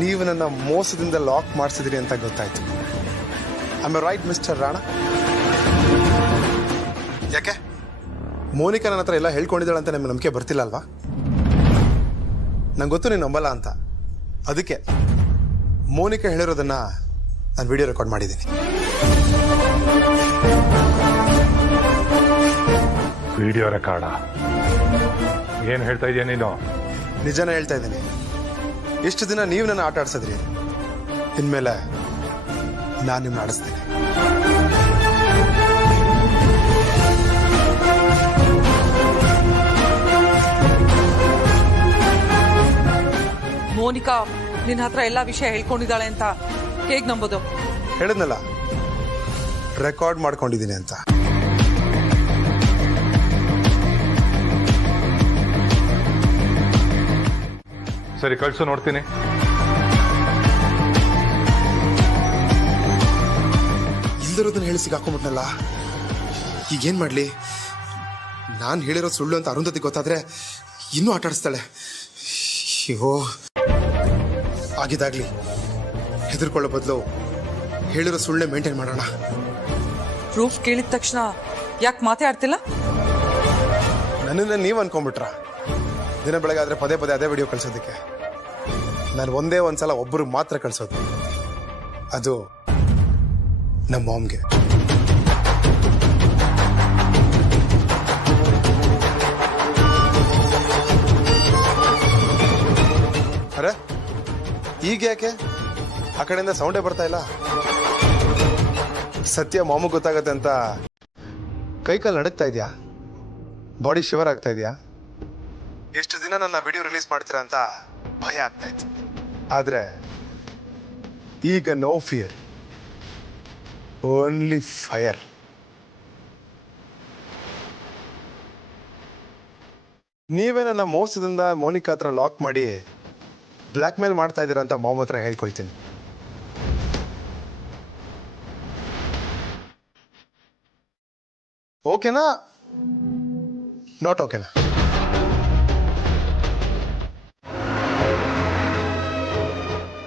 ನೀವು ನನ್ನ ಮೋಸದಿಂದ ಲಾಕ್ ಮಾಡಿಸಿದಿರಿ ಅಂತ ಗೊತ್ತಾಯ್ತು. I am right mister Rana? ಯಾಕೆ ಮೋನಿಕಾ ನನ್ನ ಹತ್ರ ಎಲ್ಲ ಹೇಳ್ಕೊಂಡಿದ್ದಾಳೆ ಅಂತ ನಿಮ್ಗೆ ನಂಬಿಕೆ ಬರ್ತಿಲ್ಲ ಅಲ್ವಾ? ನಂಗೆ ಗೊತ್ತು ನೀನು ನಂಬಲ್ಲ ಅಂತ. ಅದಕ್ಕೆ ಮೋನಿಕಾ ಹೇಳಿರೋದನ್ನ ನಾನು ವಿಡಿಯೋ ರೆಕಾರ್ಡ್ ಮಾಡಿದ್ದೀನಿ. Video record? ಏನ್ ಹೇಳ್ತಾ ಇದೀಯ ನೀನು? ನಿಜಾನ ಹೇಳ್ತಾ ಇದ್ದೀನಿ. ಇಷ್ಟು ದಿನ ನೀವು ನನ್ನ ಆಟ ಆಡ್ಸಿದ್ರಿ, ಇನ್ಮೇಲೆ ನಾನು ನಿಮ್ಮನ್ನ ಆಡಿಸ್ತೀನಿ. ಮೋನಿಕಾ ನಿನ್ನ ಹತ್ರ ಎಲ್ಲಾ ವಿಷಯ ಹೇಳ್ಕೊಂಡಿದ್ದಾಳೆ ಅಂತ ಹೇಗ್ ನಂಬೋದು? ಹೇಳಿದ್ನಲ್ಲ, ರೆಕಾರ್ಡ್ ಮಾಡ್ಕೊಂಡಿದ್ದೀನಿ ಅಂತ. ಸರಿ ಕಳ್ಸು, ನೋಡ್ತೀನಿ. ಇಲ್ದಿರೋದನ್ನ ಹೇಳಿ ಸಿಗಾಕೊಂಡ್ಬಿಟ್ನಲ್ಲ, ಈಗೇನ್ ಮಾಡ್ಲಿ? ನಾನು ಹೇಳಿರೋ ಸುಳ್ಳು ಅಂತ ಅರುಂಧತಿ ಗೊತ್ತಾದ್ರೆ ಇನ್ನೂ ಆಟ ಆಡಿಸ್ತಾಳೆ. ಅಯ್ಯೋ, ಆಗಿದ್ದಾಗ್ಲಿ. ಹೆದರ್ಕೊಳ್ಳೋ ಬದಲು ಹೇಳಿರೋ ಸುಳ್ಳೆ ಮೇಂಟೈನ್ ಮಾಡೋಣ. ಪ್ರೂಫ್ ಕೇಳಿದ ತಕ್ಷಣ ಯಾಕೆ ಮಾತೇ ಆಡ್ತಿಲ್ಲ? ನನ್ನನ್ನ ನೀವು ಅನ್ಕೊಂಡ್ಬಿಟ್ರ? ದಿನ ಬೆಳಗ್ಗೆ ಆದ್ರೆ ಪದೇ ಪದೇ ಅದೇ ವಿಡಿಯೋ ಕಳ್ಸೋದಕ್ಕೆ. ನಾನು ಒಂದೇ ಒಂದ್ಸಲ ಒಬ್ಬರಿಗೆ ಮಾತ್ರ ಕಳ್ಸೋದು, ಅದು ನಮ್ಮ ಮಾಮ್ಗೆ. ಅರೆ ಈಗ ಯಾಕೆ ಆ ಕಡೆಯಿಂದ ಸೌಂಡೇ ಬರ್ತಾ ಇಲ್ಲ? ಸತ್ಯ ಮಾಮಗ್ ಗೊತ್ತಾಗತ್ತೆ ಅಂತ ಕೈಕಾಲು ನಡುಗ್ತಾ ಇದೆಯಾ? ಬಾಡಿ ಶಿವರ್ ಆಗ್ತಾ ಇದೆಯಾ? ಎಷ್ಟು ದಿನ ನನ್ನ ವಿಡಿಯೋ ರಿಲೀಸ್ ಮಾಡ್ತೀರಾ ಅಂತ ಭಯ ಆಗ್ತಾ ಇತ್ತು. ಆದ್ರೆ ಈಗ ನೋ ಫಿಯರ್, ಓನ್ಲಿ ಫೈರ್. ನೀವೇ ನನ್ನ ಮೋಸದಿಂದ ಮೋನಿಕಾ ಹತ್ರ ಲಾಕ್ ಮಾಡಿ ಬ್ಲ್ಯಾಕ್ ಮೇಲ್ ಮಾಡ್ತಾ ಇದ್ದೀರಾ ಅಂತ ಮಾಮ್ ಹತ್ರ ಹೇಳ್ಕೊಳ್ತೀನಿ. ಓಕೆನಾ? ನಾಟ್ ಓಕೆನಾ?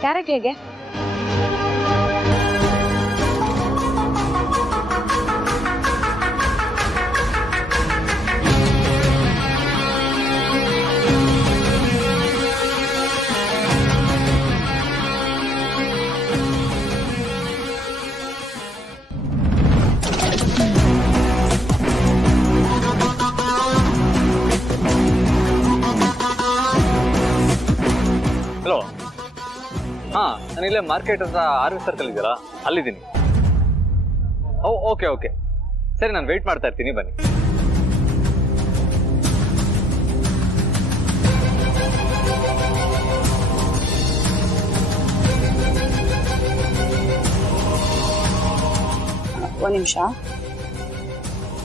ಕ್ಯಾರೆಟ್ ಹೇಗೆ? ಹಲೋ, ಹಾಂ, ನಾನಿಲ್ಲೇ ಮಾರ್ಕೆಟ್ ಹತ್ರ RV ಸರ್ಕಲ್ ಇದೆಯಲ್ಲ, ಅಲ್ಲಿದ್ದೀನಿ. ಓಕೆ ಓಕೆ, ಸರಿ, ನಾನು ವೆಯ್ಟ್ ಮಾಡ್ತಾ ಇರ್ತೀನಿ, ಬನ್ನಿ. ಒಂದ್ ನಿಮಿಷ.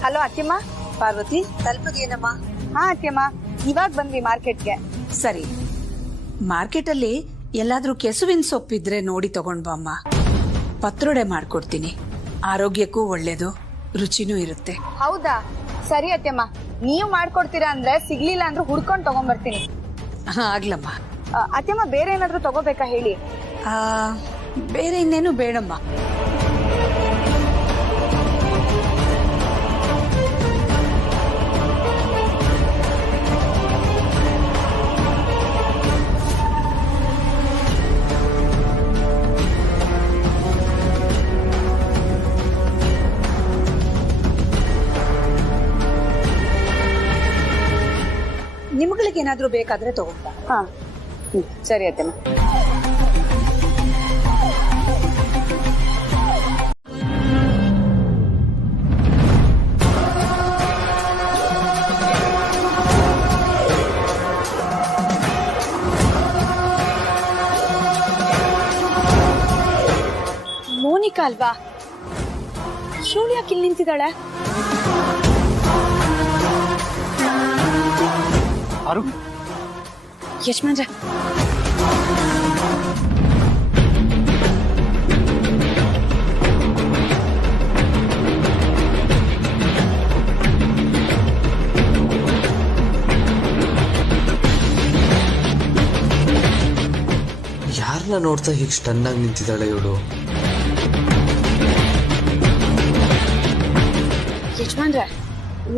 ಹಲೋ ಅತ್ತೆಮ್ಮ. ಪಾರ್ವತಿ, ತಲುಪದೇನಮ್ಮ? ಹಾ ಅತ್ತೆಮ್ಮ, ಇವಾಗ ಬಂದ್ವಿ ಮಾರ್ಕೆಟ್ಗೆ. ಸರಿ, ಮಾರ್ಕೆಟಲ್ಲಿ ಎಲ್ಲಾದ್ರೂ ಕೆಸುವಿನ ಸೊಪ್ಪಿದ್ರೆ ನೋಡಿ ತಗೊಂಡ್ ಬಮ್ಮ. ಪತ್ರೊಡೆ ಮಾಡ್ಕೊಡ್ತೀನಿ, ಆರೋಗ್ಯಕ್ಕೂ ಒಳ್ಳೇದು, ರುಚಿನೂ ಇರುತ್ತೆ. ಹೌದಾ? ಸರಿ ಅತ್ತೆಮ್ಮ, ನೀವು ಮಾಡ್ಕೊಡ್ತೀರಾ ಅಂದ್ರೆ ಸಿಗ್ಲಿಲ್ಲ ಅಂದ್ರೆ ಹುಡ್ಕೊಂಡ್ ತಗೊಂಡ್ಬರ್ತೀನಿ. ಆಗ್ಲಮ್ಮ. ಅತ್ತೆಮ್ಮ, ಬೇರೆ ಏನಾದ್ರೂ ತಗೋಬೇಕಾ ಹೇಳಿ? ಬೇರೆ ಇನ್ನೇನು ಬೇಡಮ್ಮ. ನಿಮ್ಗಳಿಗೆ ಏನಾದ್ರೂ ಬೇಕಾದ್ರೆ ತಗೊಂಡ. ಹಾ ಸರಿ ಅತ್ತೆಮ್ಮ. ಮೋನಿಕಾ ಅಲ್ವಾ? ಶಿವಳು ಯಾಕೆ ಇಲ್ಲಿ ನಿಂತಿದ್ದಾಳೆ? ಯಜಮಾನ್ರೆ, ಯಾರನ್ನ ನೋಡ್ತಾ ಹೀಗೆ ಸ್ಟನ್ ಆಗಿ ನಿಂತಿದ್ದಾಳೆ ಇವಳು? ಯಜಮಾನ್ರೆ,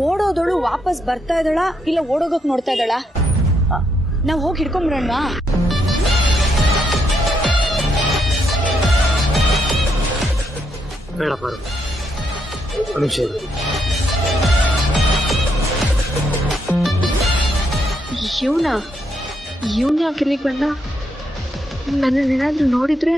ಓಡೋದಳು ವಾಪಸ್ ಬರ್ತಾ ಇದ್ದಾಳ ಇಲ್ಲ ಓಡೋಗಕ್ ನೋಡ್ತಾ ಇದ್ದಾಳ? ನಾವು ಹೋಗಿ ಹಿಡ್ಕೊಂಬರೋಣವಾ? ಬೇಡ ಪಾರು, ನಿಮಿಷ ಇವನ್ ಯಾಕೆ ಇಲ್ಲಿಗೆ ಬಂದ? ನನ್ನೇನಾದ್ರೂ ನೋಡಿದ್ರೆ?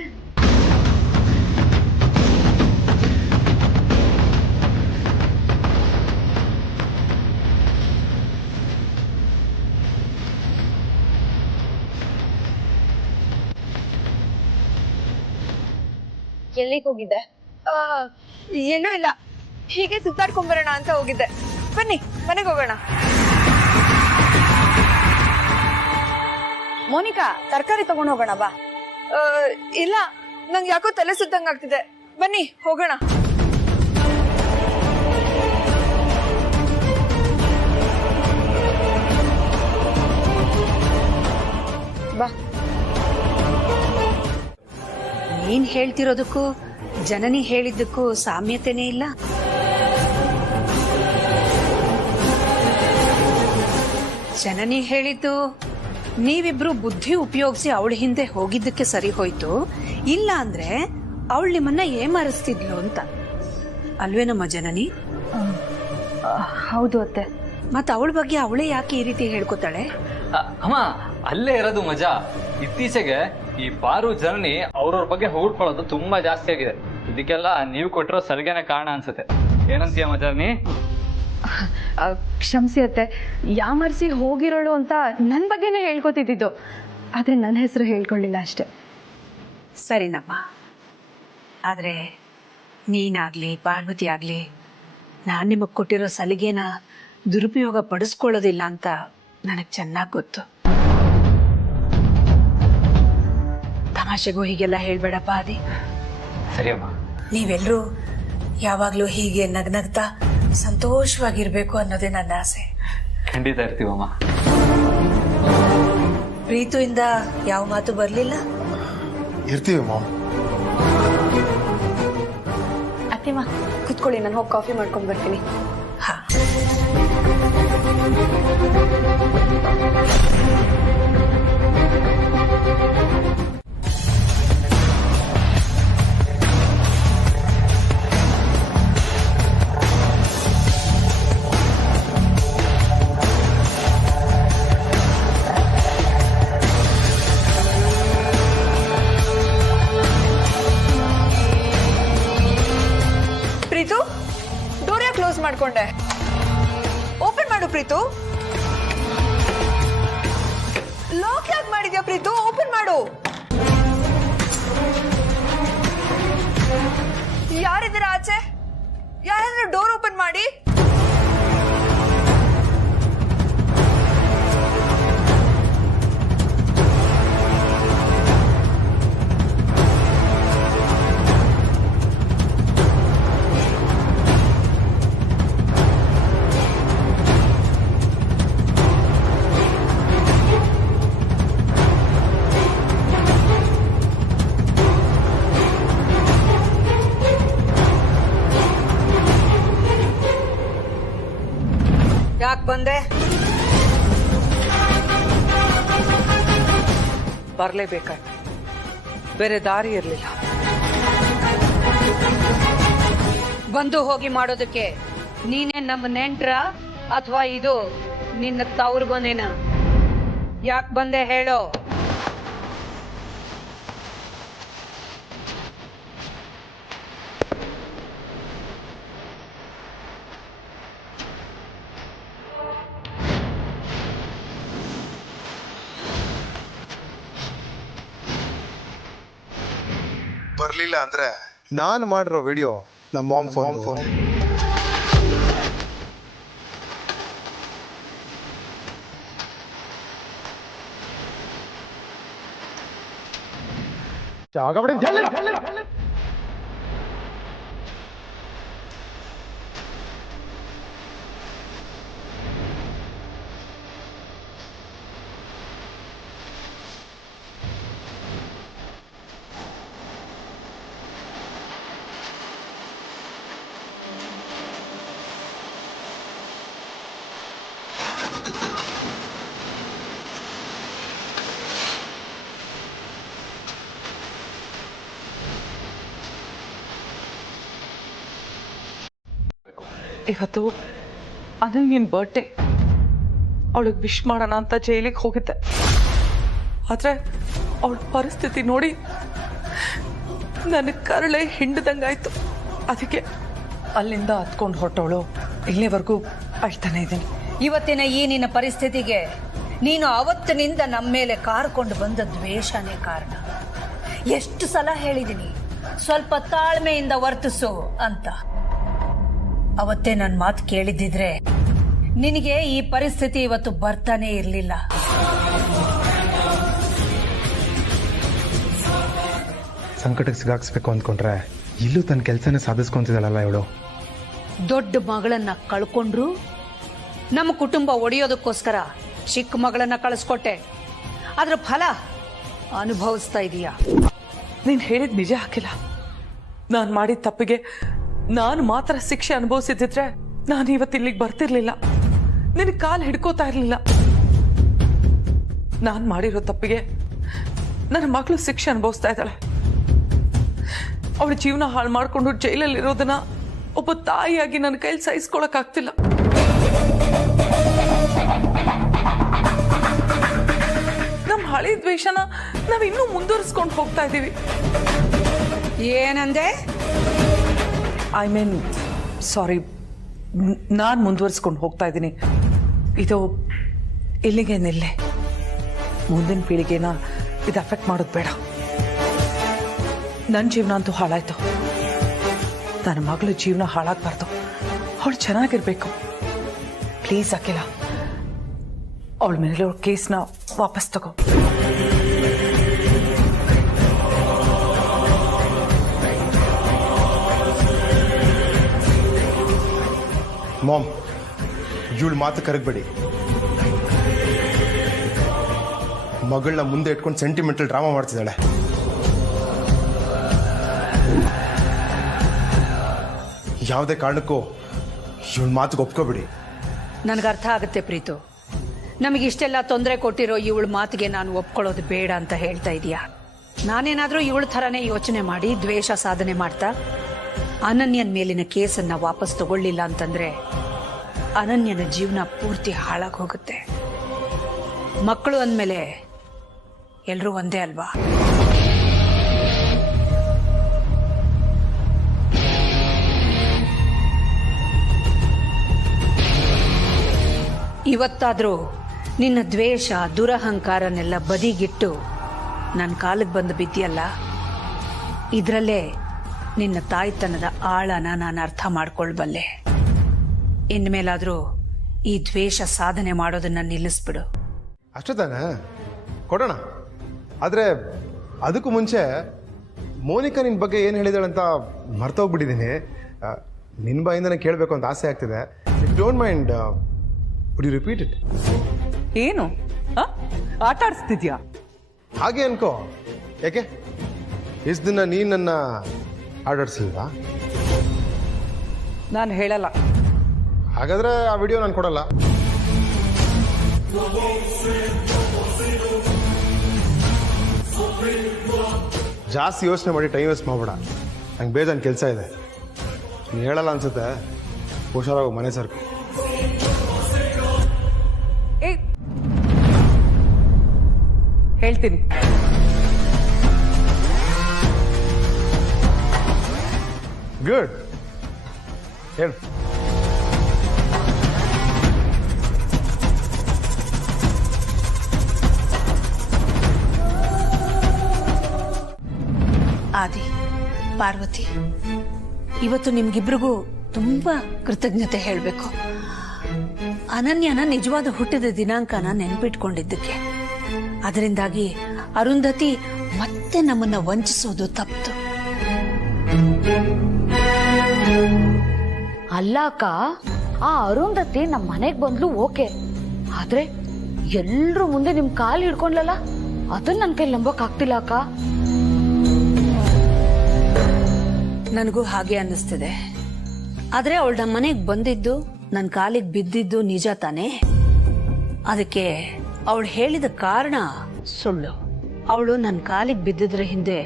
ಎಲ್ಲಿಗೆ ಹೋಗಿದ್ದೆ? ಏನೂ ಇಲ್ಲ, ಹೀಗೆ ಸುತ್ತಾಡ್ಕೊಂಬರೋಣ ಅಂತ ಹೋಗಿದ್ದೆ. ಬನ್ನಿ ಮನೆಗೆ ಹೋಗೋಣ. ಮೋನಿಕಾ, ತರಕಾರಿ ತಗೊಂಡು ಹೋಗೋಣ ಬಾ. ಇಲ್ಲ, ನಂಗೆ ಯಾಕೋ ತಲೆ ಸುತ್ತಂಗ್ ಆಗ್ತಿದೆ. ಬನ್ನಿ ಹೋಗೋಣ. ಬಾ. ನೀನ್ ಹೇಳ್ತಿರೋದಕ್ಕೂ ಜನನಿ ಹೇಳಿದ್ದಕ್ಕೂ ಸಾಮ್ಯತೆನೇ ಇಲ್ಲ. ಜನನಿ ಹೇಳಿದ್ದು ನೀವಿಬ್ರು ಬುದ್ಧಿ ಉಪಯೋಗಿಸಿ ಅವಳ ಹಿಂದೆ ಹೋಗಿದ್ದಕ್ಕೆ ಸರಿ ಹೋಯ್ತು, ಇಲ್ಲ ಅಂದ್ರೆ ಅವಳು ನಿಮ್ಮನ್ನ ಏಮಾರಿಸ್ತಿದ್ಲು ಅಂತ ಅಲ್ವೇನಮ್ಮ ಜನನಿ? ಹೌದು ಅತ್ತೆ. ಮತ್ ಅವಳ ಬಗ್ಗೆ ಅವಳೇ ಯಾಕೆ ಈ ರೀತಿ ಹೇಳ್ಕೊತಾಳೆ? ಅಮ್ಮ, ಅಲ್ಲೇ ಇರೋದು ಮಜಾ. ಇತ್ತೀಚೆಗೆ ಈ ಪಾರು ಜನನಿ ಅವ್ರವ್ರ ಬಗ್ಗೆ ಹೊಗಳ್ಕೊಳ್ಳೋದು ತುಂಬಾ ಜಾಸ್ತಿ ಆಗಿದೆ. ಇದಕ್ಕೆಲ್ಲ ನೀವು ಕೊಟ್ಟಿರೋ ಸಲಿಗೆನೇ ಕಾರಣ ಅನ್ಸುತ್ತೆ. ಏನಂತೀಯ ಮಜಾನಿ? ಕ್ಷಮಿಸಿ ಅತ್ತೆ, ಯಾಮರ್ಸಿ ಹೋಗಿರೋಳು ಅಂತ ನನ್ನ ಬಗ್ಗೆನೇ ಹೇಳ್ಕೊತಿದ್ದು, ಆದ್ರೆ ನನ್ನ ಹೆಸರು ಹೇಳ್ಕೊಳ್ಳಿಲ್ಲ ಅಷ್ಟೆ. ಸರಿನಮ್ಮ, ಆದ್ರೆ ನೀನಾಗ್ಲಿ ಪಾರ್ವತಿ ಆಗ್ಲಿ ನಾನು ನಿಮಗೆ ಕೊಟ್ಟಿರೋ ಸಲಿಗೆನ ದುರುಪಯೋಗ ಪಡಿಸ್ಕೊಳ್ಳೋದಿಲ್ಲ ಅಂತ ನನಗೆ ಚೆನ್ನಾಗಿ ಗೊತ್ತು. ತಮಾಷೆಗೂ ಹೀಗೆಲ್ಲ ಹೇಳ್ಬೇಡಪ್ಪ ಆದಿ. ಸರಿಯಮ್ಮ. ನೀವೆಲ್ಲರೂ ಯಾವಾಗಲೂ ಹೀಗೆ ನಗ್ನಗ್ತಾ ಸಂತೋಷವಾಗಿರ್ಬೇಕು ಅನ್ನೋದೇ ನನ್ನ ಆಸೆ. ಖಂಡಿತ ಇರ್ತೀವಮ್ಮ. ಪ್ರೀತಿಯಿಂದ ಯಾವ ಮಾತು ಬರಲಿಲ್ಲ? ಇರ್ತೀವಿ ಮಾಮ್. ಅತ್ತಿಮ್ಮ ಕುತ್ಕೊಳ್ಳಿ, ನಾನು ಹೋಗಿ ಕಾಫಿ ಮಾಡ್ಕೊಂಡ್ ಬರ್ತೀನಿ. ಹಾ. ಪ್ರೀತು, ಡೋರ್ ಯಾಕೆ ಕ್ಲೋಸ್ ಮಾಡ್ಕೊಂಡೆ? ಓಪನ್ ಮಾಡು ಪ್ರೀತು. ಲಾಕ್ ಯಾಕೆ ಮಾಡಿದ್ಯಾ ಪ್ರೀತು? ಓಪನ್ ಮಾಡು. ಯಾರಿದ್ದೀರಾ ಆಚೆ? ಯಾರಾದ್ರೂ ಡೋರ್ ಓಪನ್ ಮಾಡಿ. ಯಾಕೆ ಬಂದೆ? ಬರ್ಲೇಬೇಕಾಯ್ತು, ಬೇರೆ ದಾರಿ ಇರ್ಲಿಲ್ಲ. ಬಂದು ಹೋಗಿ ಮಾಡೋದಕ್ಕೆ ನೀನೇ ನಮ್ಮ ನೆಂಟ್ರ ಅಥವಾ ಇದು ನಿನ್ನ ತವ್ರ ಮನೇನ? ಯಾಕೆ ಬಂದೆ ಹೇಳೋ? ಬರ್ಲಿಲ್ಲ ಅಂದ್ರೆ ನಾನು ಮಾಡಿರೋ ವಿಡಿಯೋ ನಮ್ಮ ಮಾಮ್ ಫೋನ್ ಇವತ್ತು ಅನನ್ಯನ ಬರ್ಡೇ, ಅವಳಿಗೆ ವಿಶ್ ಮಾಡೋಣ ಅಂತ ಜೈಲಿಗೆ ಹೋಗಿದ್ದೆ. ಆದರೆ ಅವಳ ಪರಿಸ್ಥಿತಿ ನೋಡಿ ನನಗೆ ಕರಳೆ ಹಿಂಡ್ದಂಗಾಯ್ತು. ಅದಕ್ಕೆ ಅಲ್ಲಿಂದ ಹತ್ಕೊಂಡು ಹೊರಟವಳು ಇಲ್ಲಿವರೆಗೂ ಅಳ್ತಾನೆ ಇದ್ದೀನಿ. ಇವತ್ತಿನ ಈ ನಿನ್ನ ಪರಿಸ್ಥಿತಿಗೆ ನೀನು ಅವತ್ತಿನಿಂದ ನಮ್ಮ ಮೇಲೆ ಕಾರ್ಕೊಂಡು ಬಂದ ದ್ವೇಷನೇ ಕಾರಣ. ಎಷ್ಟು ಸಲ ಹೇಳಿದ್ದೀನಿ ಸ್ವಲ್ಪ ತಾಳ್ಮೆಯಿಂದ ವರ್ತಿಸು ಅಂತ. ಅವತ್ತೇ ನನ್ನ ಮಾತು ಕೇಳಿದ್ದಿದ್ರೆ ನಿನಗೆ ಈ ಪರಿಸ್ಥಿತಿ ಇವತ್ತು ಬರ್ತಾನೆ ಇರಲಿಲ್ಲ. ಸಂಕಟಕ್ಕೆ ಸಿಗಾಕ್ಸ್ಬೇಕು ಅಂದ್ಕೊಂಡ್ರೆ ಇಲ್ಲೂ ತನ್ನ ಕೆಲಸನೇ ಸಾಧಿಸ್ಕೊಂತಿದ್ದಾಳಲ್ಲ ಇವಳು. ದೊಡ್ಡ ಮಗಳನ್ನ ಕಳ್ಕೊಂಡ್ರು ನಮ್ಮ ಕುಟುಂಬ ಒಡೆಯೋದಕ್ಕೋಸ್ಕರ ಚಿಕ್ಕ ಮಗಳನ್ನ ಕಳಿಸ್ಕೊಟ್ಟೆ. ಅದ್ರ ಫಲ ಅನುಭವಿಸ್ತಾ ಇದೀಯಾ. ನೀನು ಹೇಳಿದ ನಿಜ ಹಾಕಿಲ್ಲ. ನಾನು ಮಾಡಿದ ತಪ್ಪಿಗೆ ನಾನು ಮಾತ್ರ ಶಿಕ್ಷೆ ಅನುಭವಿಸಿದ್ರೆ ನಾನು ಇವತ್ತು ಇಲ್ಲಿಗೆ ಬರ್ತಿರ್ಲಿಲ್ಲ, ನಿನಗೆ ಕಾಲು ಹಿಡ್ಕೋತಾ ಇರಲಿಲ್ಲ. ನಾನು ಮಾಡಿರೋ ತಪ್ಪಿಗೆ ನನ್ನ ಮಗಳು ಶಿಕ್ಷೆ ಅನುಭವಿಸ್ತಾ ಇದ್ದಾಳೆ. ಅವಳ ಜೀವನ ಹಾಳು ಮಾಡಿಕೊಂಡು ಜೈಲಲ್ಲಿರೋದನ್ನ ಒಬ್ಬ ತಾಯಿಯಾಗಿ ನನ್ನ ಕೈಲಿ ಸಹಿಸ್ಕೊಳಕ್ಕಾಗ್ತಿಲ್ಲ. ನಮ್ಮ ಹಳೆ ದ್ವೇಷನ ನಾವಿನ್ನೂ ಮುಂದುವರಿಸ್ಕೊಂಡು ಹೋಗ್ತಾ ಇದ್ದೀವಿ. ಏನಂದೆ? ಐ ಮೀನ್ ಸಾರಿ, ನಾನು ಮುಂದುವರಿಸ್ಕೊಂಡು ಹೋಗ್ತಾ ಇದ್ದೀನಿ. ಇದು ಇಲ್ಲಿಗೆ ನಿಲ್ಲೆ. ಮುಂದಿನ ಪೀಳಿಗೆನ ಇದು ಅಫೆಕ್ಟ್ ಮಾಡೋದು ಬೇಡ. ನನ್ನ ಜೀವನ ಅಂತೂ ಹಾಳಾಯ್ತು. ನನ್ನ ಮಗಳ ಜೀವನ ಹಾಳಾಗಬಾರ್ದು. ಅವಳು ಚೆನ್ನಾಗಿರ್ಬೇಕು. ಪ್ಲೀಸ್ ಅಖಿಲ, ಅವಳ ಮೇಲೆ ಕೇಸ್ನ ವಾಪಸ್ ತಗೋ. ಮಾಮ್, ಇವಳು ಮಾತು ಕರಗಬೇಡಿ. ಮಗಳನ್ನ ಮುಂದೆ ಇಟ್ಕೊಂಡು ಸೆಂಟಿಮೆಂಟಲ್ ಡ್ರಾಮಾ ಮಾಡ್ತಿದ್ದಾಳೆ. ಯಾವುದೇ ಕಾರಣಕ್ಕೂ ಇವಳ ಮಾತಿಗೆ ಒಪ್ಕೋಬೇಡಿ. ನನಗೆ ಅರ್ಥ ಆಗುತ್ತೆ ಪ್ರೀತು. ನಮಗಿಷ್ಟೆಲ್ಲ ತೊಂದರೆ ಕೊಟ್ಟಿರೋ ಇವಳ ಮಾತಿಗೆ ನಾನು ಒಪ್ಕೊಳ್ಳೋದು ಬೇಡ ಅಂತ ಹೇಳ್ತಾ ಇದೀಯಾ. ನಾನೇನಾದ್ರೂ ಇವಳ ಥರನೇ ಯೋಚನೆ ಮಾಡಿ ದ್ವೇಷ ಸಾಧನೆ ಮಾಡ್ತಾ ಅನನ್ಯನ ಮೇಲಿನ ಕೇಸನ್ನ ವಾಪಸ್ ತಗೊಳ್ಳಿಲ್ಲ ಅಂತಂದ್ರೆ ಅನನ್ಯನ ಜೀವನ ಪೂರ್ತಿ ಹಾಳಾಗಿ ಹೋಗುತ್ತೆ. ಮಕ್ಕಳು ಅಂದಮೇಲೆ ಎಲ್ಲರೂ ಒಂದೇ ಅಲ್ವಾ? ಇವತ್ತಾದ್ರೂ ನಿನ್ನ ದ್ವೇಷ ದುರಹಂಕಾರನೆಲ್ಲ ಬದಿಗಿಟ್ಟು ನನ್ನ ಕಾಲಿಗೆ ಬಂದು ಬಿದ್ದಿಯಲ್ಲ, ಇದರಲ್ಲೇ ನಿನ್ನ ತಾಯ್ತನದ ಆಳನ ನಾನು ಅರ್ಥ ಮಾಡ್ಕೊಳ್ಬಲ್ಲೆ. ಇನ್ಮೇಲಾದ್ರೂ ಈ ದ್ವೇಷ ಸಾಧನೆ ಮಾಡೋದನ್ನ ನಿಲ್ಲಿಸ್ಬಿಡು. ಅಷ್ಟೇ ತಾನೇ, ಕೊಡೋಣ. ಆದರೆ ಅದಕ್ಕೂ ಮುಂಚೆ ಮೋನಿಕಾ ನಿನ್ನ ಬಗ್ಗೆ ಏನು ಹೇಳಿದಾಳಂತ ಮರ್ತೋಗ್ಬಿಟ್ಟಿದ್ದೀನಿ. ನಿನ್ನ ಬಾಯಿಂದನೇ ಕೇಳಬೇಕು ಅಂತ ಆಸೆ ಆಗ್ತಿದೆ. If don't mind, would you repeat it? ಏನು ಆಟ ಆಡಿಸ್ತಿದ್ಯಾ? ಹಾಗೆ ಅನ್ಕೋ. ಯಾಕೆ ಇಷ್ಟು ದಿನ ನೀನು ನನ್ನ ಆಡಾಡಿಸ್ಲಿಲ್ವಾ? ನಾನು ಹೇಳಲ್ಲ. ಹಾಗಾದ್ರೆ ಆ ವಿಡಿಯೋ ನಾನು ಕೊಡಲ್ಲ. ಜಾಸ್ತಿ ಯೋಚನೆ ಮಾಡಿ ಟೈಮ್ ವೇಸ್ಟ್ ಮಾಡ್ಬೇಡ. ನಂಗೆ ಬೇಜಾನ್ ಕೆಲಸ ಇದೆ. ನೀನು ಹೇಳಲ್ಲ ಅನ್ಸುತ್ತೆ. ಹುಷಾರಾಗು, ಮನೆ ಸರ್ಕು. ಹೇಳ್ತೀನಿ. ಗುಡ್, ಹೇಳು. ಆದಿ, ಪಾರ್ವತಿ, ಇವತ್ತು ನಿಮ್ಗಿಬ್ರಿಗೂ ತುಂಬಾ ಕೃತಜ್ಞತೆ ಹೇಳಬೇಕು. ಅನನ್ಯನ ನಿಜವಾದ ಹುಟ್ಟಿದ ದಿನಾಂಕನ ನೆನ್ಪಿಟ್ಕೊಂಡಿದ್ದಕ್ಕೆ. ಅದರಿಂದಾಗಿ ಅರುಂಧತಿ ಮತ್ತೆ ನಮ್ಮನ್ನ ವಂಚಿಸೋದು ತಪ್ಪಿತು. ಅಲ್ಲ ಅಕ್ಕ, ಆ ಅರುಂಧತಿ ನಮ್ಮ ಮನೆಗ್ ಬಂದ್ಲು ಓಕೆ, ಆದ್ರೆ ಎಲ್ರೂ ಮುಂದೆ ನಿಮ್ ಕಾಲು ಹಿಡ್ಕೊಂಡ್ಲಲ್ಲ, ಅದನ್ನ ನನ್ ಕೈ ನಂಬಕ್ ಆಗ್ತಿಲ್ಲ ಅಕ್ಕ. ನನಗೂ ಹಾಗೆ ಅನ್ನಿಸ್ತಿದೆ. ಆದ್ರೆ ಅವಳು ನಮ್ಮ ಮನೆಗೆ ಬಂದಿದ್ದು, ನನ್ನ ಕಾಲಿಗೆ ಬಿದ್ದಿದ್ದು ನಿಜ ತಾನೇ? ಅದಕ್ಕೆ ಅವಳು ಹೇಳಿದ ಕಾರಣ ಸುಳ್ಳು. ಅವಳು ನನ್ನ ಕಾಲಿಗೆ ಬಿದ್ದಿದ್ರ ಹಿಂದೆ